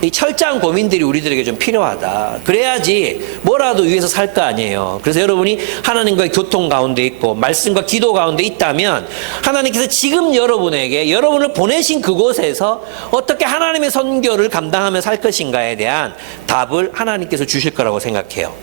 이 철저한 고민들이 우리들에게 좀 필요하다. 그래야지 뭐라도 위해서 살 거 아니에요. 그래서 여러분이 하나님과의 교통 가운데 있고 말씀과 기도 가운데 있다면 하나님께서 지금 여러분을 보내신 그곳에서 어떻게 하나님의 선교를 감당하며 살 것인가에 대한 답을 하나님께서 주실 거라고 생각해요.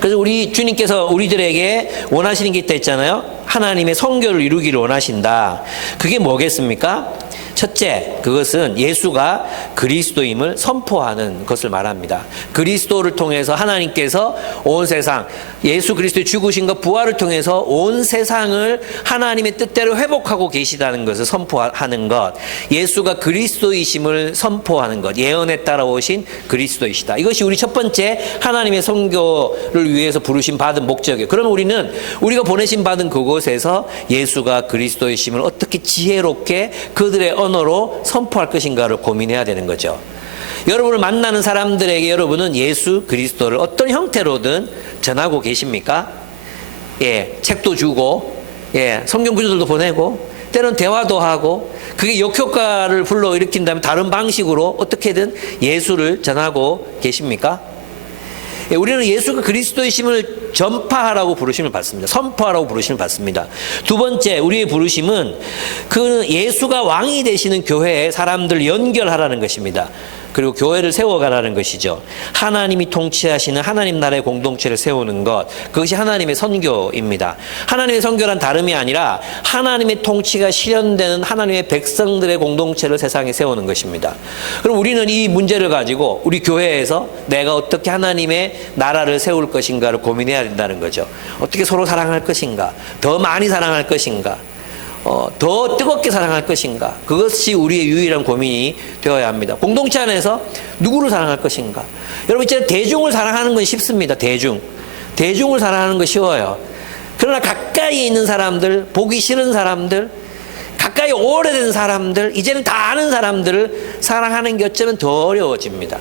그래서 우리 주님께서 우리들에게 원하시는 게 있다 했잖아요. 하나님의 선교를 이루기를 원하신다. 그게 뭐겠습니까? 첫째, 그것은 예수가 그리스도임을 선포하는 것을 말합니다. 그리스도를 통해서 하나님께서 온 세상, 예수 그리스도의 죽으심과 부활을 통해서 온 세상을 하나님의 뜻대로 회복하고 계시다는 것을 선포하는 것, 예수가 그리스도이심을 선포하는 것, 예언에 따라 오신 그리스도이시다. 이것이 우리 첫 번째 하나님의 선교를 위해서 부르심 받은 목적이에요. 그러면 우리는 우리가 보내심 받은 그곳에서 예수가 그리스도이심을 어떻게 지혜롭게 그들의 언어로 선포할 것인가를 고민해야 되는 거죠. 여러분을 만나는 사람들에게 여러분은 예수 그리스도를 어떤 형태로든 전하고 계십니까? 예, 책도 주고, 예, 성경 구절도 보내고, 때로는 대화도 하고, 그게 역효과를 불러일으킨다면 다른 방식으로 어떻게든 예수를 전하고 계십니까? 예, 우리는 예수가 그리스도이심을 전파하라고 부르심을 받습니다. 선포하라고 부르심을 받습니다. 두 번째, 우리의 부르심은 그 예수가 왕이 되시는 교회에 사람들 연결하라는 것입니다. 그리고 교회를 세워가라는 것이죠. 하나님이 통치하시는 하나님 나라의 공동체를 세우는 것, 그것이 하나님의 선교입니다. 하나님의 선교란 다름이 아니라 하나님의 통치가 실현되는 하나님의 백성들의 공동체를 세상에 세우는 것입니다. 그럼 우리는 이 문제를 가지고 우리 교회에서 내가 어떻게 하나님의 나라를 세울 것인가를 고민해야 된다는 거죠. 어떻게 서로 사랑할 것인가, 더 많이 사랑할 것인가, 더 뜨겁게 사랑할 것인가, 그것이 우리의 유일한 고민이 되어야 합니다. 공동체 안에서 누구를 사랑할 것인가. 여러분, 이제 대중을 사랑하는 건 쉽습니다. 대중을 사랑하는 건 쉬워요. 그러나 가까이 있는 사람들, 보기 싫은 사람들, 가까이 오래된 사람들, 이제는 다 아는 사람들을 사랑하는 게 어쩌면 더 어려워집니다.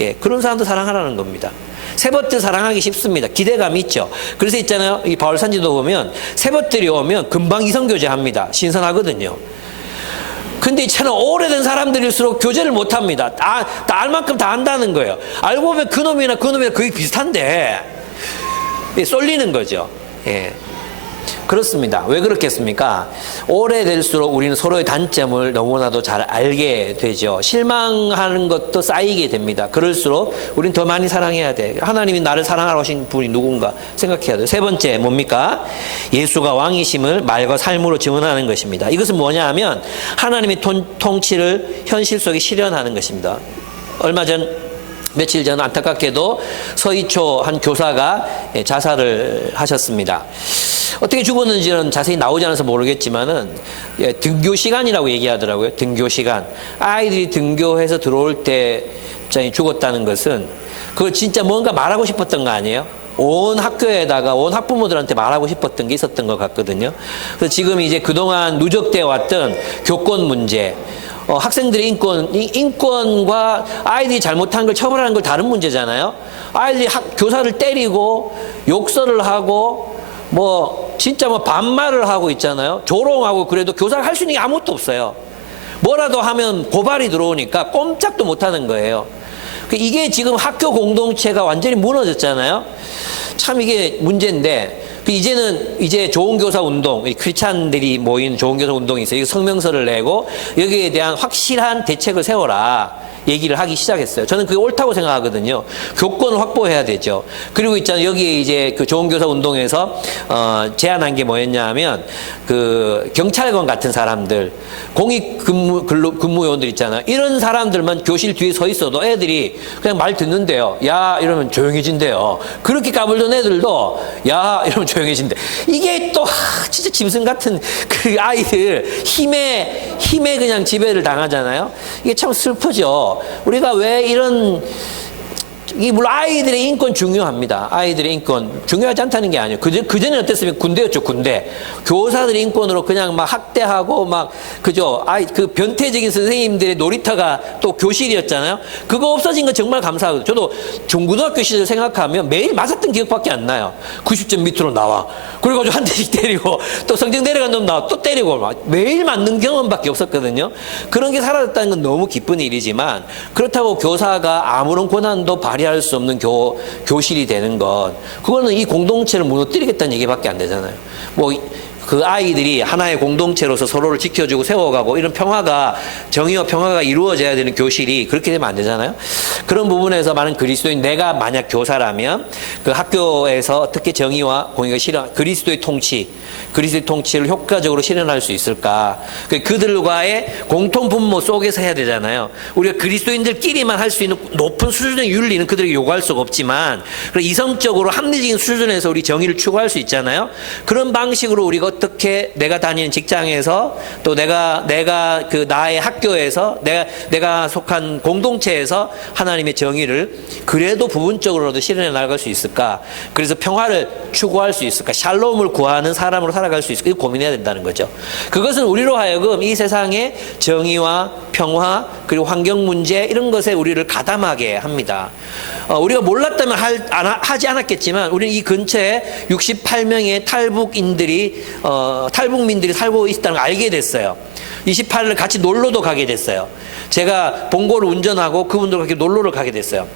예, 그런 사람도 사랑하라는 겁니다. 세벗들 사랑하기 쉽습니다. 기대감이 있죠. 그래서 있잖아요. 이 바울산지도 보면 세벗들이 오면 금방 이성교제 합니다. 신선하거든요. 근데 있잖아요. 오래된 사람들일수록 교제를 못 합니다. 다 알 만큼 다 안다는 거예요. 알고 보면 그놈이나 거의 비슷한데 쏠리는 거죠. 예. 그렇습니다. 왜 그렇겠습니까? 오래될수록 우리는 서로의 단점을 너무나도 잘 알게 되죠. 실망하는 것도 쌓이게 됩니다. 그럴수록 우리는 더 많이 사랑해야 돼. 하나님이 나를 사랑하러 오신 분이 누군가 생각해야 돼요. 세 번째 뭡니까? 예수가 왕이심을 말과 삶으로 증언하는 것입니다. 이것은 뭐냐 하면 하나님의 통치를 현실 속에 실현하는 것입니다. 며칠 전 안타깝게도 서희초 한 교사가 자살을 하셨습니다. 어떻게 죽었는지는 자세히 나오지 않아서 모르겠지만은 등교 시간이라고 얘기하더라고요. 등교 시간. 아이들이 등교해서 들어올 때 죽었다는 것은 그걸 진짜 뭔가 말하고 싶었던 거 아니에요? 온 학교에다가 온 학부모들한테 말하고 싶었던 게 있었던 것 같거든요. 그래서 지금 이제 그동안 누적되어 왔던 교권 문제, 학생들의 인권과 아이들이 잘못한 걸 처벌하는 걸 다른 문제잖아요. 아이들이 교사를 때리고 욕설을 하고 진짜 반말을 하고 있잖아요. 조롱하고. 그래도 교사가 할 수 있는 게 아무것도 없어요. 뭐라도 하면 고발이 들어오니까 꼼짝도 못 하는 거예요. 이게 지금 학교 공동체가 완전히 무너졌잖아요. 참 이게 문제인데, 이제 좋은 교사 운동, 크리스찬들이 모인 좋은 교사 운동이 있어요. 성명서를 내고 여기에 대한 확실한 대책을 세워라 얘기를 하기 시작했어요. 저는 그게 옳다고 생각하거든요. 교권을 확보해야 되죠. 그리고 있잖아요. 여기에 이제 그 좋은 교사 운동에서 제안한 게 뭐였냐 하면 그 경찰관 같은 사람들, 공익 근무요원들 있잖아요. 이런 사람들만 교실 뒤에 서 있어도 애들이 그냥 말 듣는데요. 야 이러면 조용해진대요. 그렇게 까불던 애들도 야 이러면 조용해진대. 이게 또 진짜 짐승 같은 그 아이들 힘에 그냥 지배를 당하잖아요. 이게 참 슬프죠. 우리가 왜 물론 아이들의 인권 중요합니다. 아이들의 인권 중요하지 않다는 게 아니에요. 그전에 어땠으면 군대였죠, 군대. 교사들의 인권으로 그냥 막 학대하고 그죠. 그 변태적인 선생님들의 놀이터가 또 교실이었잖아요. 그거 없어진 건 정말 감사하거든요. 저도 중고등학교 시절 생각하면 매일 맞았던 기억밖에 안 나요. 90점 밑으로 나와. 그래가지고 한 대씩 때리고 또 성적 내려간 놈 나와 또 때리고 매일 맞는 경험밖에 없었거든요. 그런 게 사라졌다는 건 너무 기쁜 일이지만 그렇다고 교사가 아무런 권한도 발휘할 수 없는 교실이 되는 것, 그거는 이 공동체를 무너뜨리겠다는 얘기밖에 안 되잖아요. 그 아이들이 하나의 공동체로서 서로를 지켜주고 세워가고 이런 정의와 평화가 이루어져야 되는 교실이 그렇게 되면 안 되잖아요. 그런 부분에서 많은 그리스도인, 내가 만약 교사라면 그 학교에서 어떻게 정의와 공의가 그리스도의 통치를 효과적으로 실현할 수 있을까? 그들과의 공통 분모 속에서 해야 되잖아요. 우리가 그리스도인들끼리만 할 수 있는 높은 수준의 윤리는 그들에게 요구할 수가 없지만 이성적으로 합리적인 수준에서 우리 정의를 추구할 수 있잖아요. 그런 방식으로 우리가 어떻게 내가 다니는 직장에서 또 내가 그 나의 학교에서 내가 속한 공동체에서 하나님의 정의를 그래도 부분적으로도 실현해 나갈 수 있을까? 그래서 평화를 추구할 수 있을까? 샬롬을 구하는 사람으로 살아갈 수 있을까? 이거 고민해야 된다는 거죠. 그것은 우리로 하여금 이 세상의 정의와 평화 그리고 환경 문제 이런 것에 우리를 가담하게 합니다. 우리가 몰랐다면 하지 않았겠지만 우리는 이 근처에 68명의 탈북민들이 살고 있다는 걸 알게 됐어요. 28일 같이 놀러도 가게 됐어요. 제가 봉고를 운전하고 그분들과 함께 놀러를 가게 됐어요.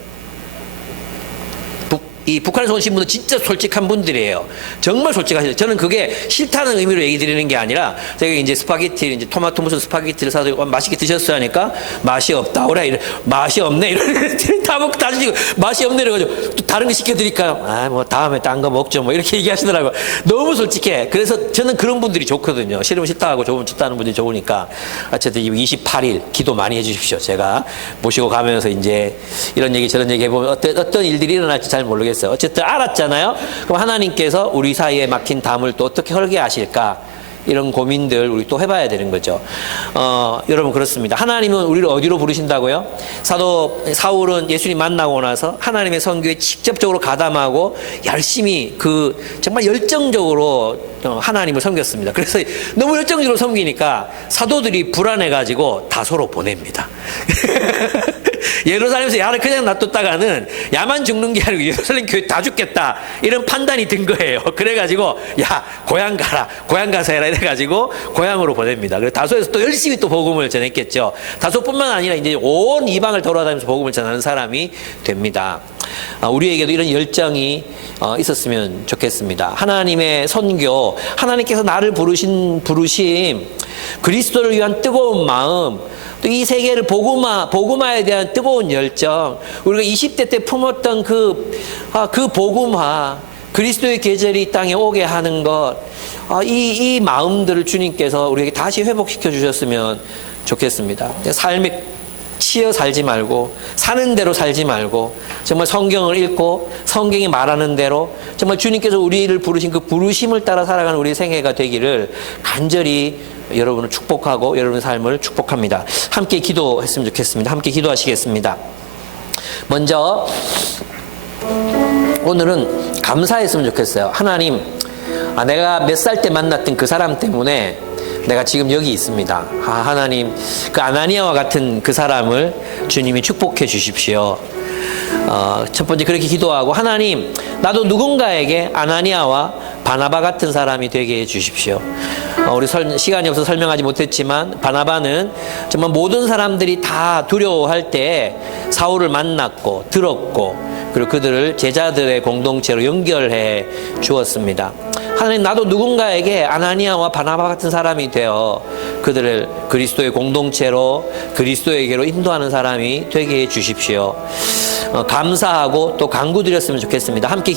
이 북한에서 오신 분들 진짜 솔직한 분들이에요. 정말 솔직하시죠. 저는 그게 싫다는 의미로 얘기 드리는 게 아니라 제가 이제 스파게티, 이제 토마토 무슨 스파게티를 사서 맛있게 드셨어요 하니까 맛이 없다. 오라 이래. 맛이 없네. 이래. 다 먹고 다 드시고 맛이 없네. 이래가지고 또 다른 거 시켜드릴까요? 아, 뭐 다음에 딴 거 먹죠. 뭐 이렇게 얘기하시더라고요. 너무 솔직해. 그래서 저는 그런 분들이 좋거든요. 싫으면 싫다 하고 좋으면 좋다는 분들이 좋으니까. 어쨌든 28일 기도 많이 해주십시오. 제가 모시고 가면서 이제 이런 얘기 저런 얘기 해보면 어떤 일들이 일어날지 잘 모르겠어요. 어쨌든 알았잖아요. 그럼 하나님께서 우리 사이에 막힌 담을 또 어떻게 설계하실까? 이런 고민들 우리 또 해봐야 되는 거죠. 여러분 그렇습니다. 하나님은 우리를 어디로 부르신다고요? 사도 사울은 예수님 만나고 나서 하나님의 선교에 직접적으로 가담하고 열심히 정말 열정적으로 하나님을 섬겼습니다. 그래서 너무 열정적으로 섬기니까 사도들이 불안해가지고 다소로 보냅니다. 예루살렘에서 야를 그냥 놔뒀다가는 야만 죽는 게 아니고 예루살렘 교회 다 죽겠다 이런 판단이 든 거예요. 그래가지고 야 고향 가라, 고향 가서 해라 이래가지고 고향으로 보냅니다. 그래서 다소에서 또 열심히 또 복음을 전했겠죠. 다소뿐만 아니라 이제 온 이방을 돌아다니면서 복음을 전하는 사람이 됩니다. 우리에게도 이런 열정이 있었으면 좋겠습니다. 하나님의 선교, 하나님께서 나를 부르심, 그리스도를 위한 뜨거운 마음, 또 이 세계를 복음화에 대한 뜨거운 열정, 우리가 20대 때 품었던 그 복음화, 그리스도의 계절이 이 땅에 오게 하는 것, 이 마음들을 주님께서 우리에게 다시 회복시켜 주셨으면 좋겠습니다. 삶에 치여 살지 말고 사는 대로 살지 말고 정말 성경을 읽고 성경이 말하는 대로 정말 주님께서 우리를 부르신 그 부르심을 따라 살아가는 우리 생애가 되기를 간절히 여러분을 축복하고 여러분의 삶을 축복합니다. 함께 기도했으면 좋겠습니다. 함께 기도하시겠습니다. 먼저 오늘은 감사했으면 좋겠어요. 하나님, 내가 몇 살 때 만났던 그 사람 때문에 내가 지금 여기 있습니다. 하나님, 그 아나니아와 같은 그 사람을 주님이 축복해 주십시오. 첫 번째 그렇게 기도하고, 하나님, 나도 누군가에게 아나니아와 바나바 같은 사람이 되게 해 주십시오. 우리 시간이 없어서 설명하지 못했지만 바나바는 정말 모든 사람들이 다 두려워할 때 사울을 만났고 들었고, 그리고 그들을 제자들의 공동체로 연결해 주었습니다. 하나님, 나도 누군가에게 아나니아와 바나바 같은 사람이 되어 그들을 그리스도의 공동체로 그리스도에게로 인도하는 사람이 되게 해 주십시오. 감사하고 또 간구드렸으면 좋겠습니다. 함께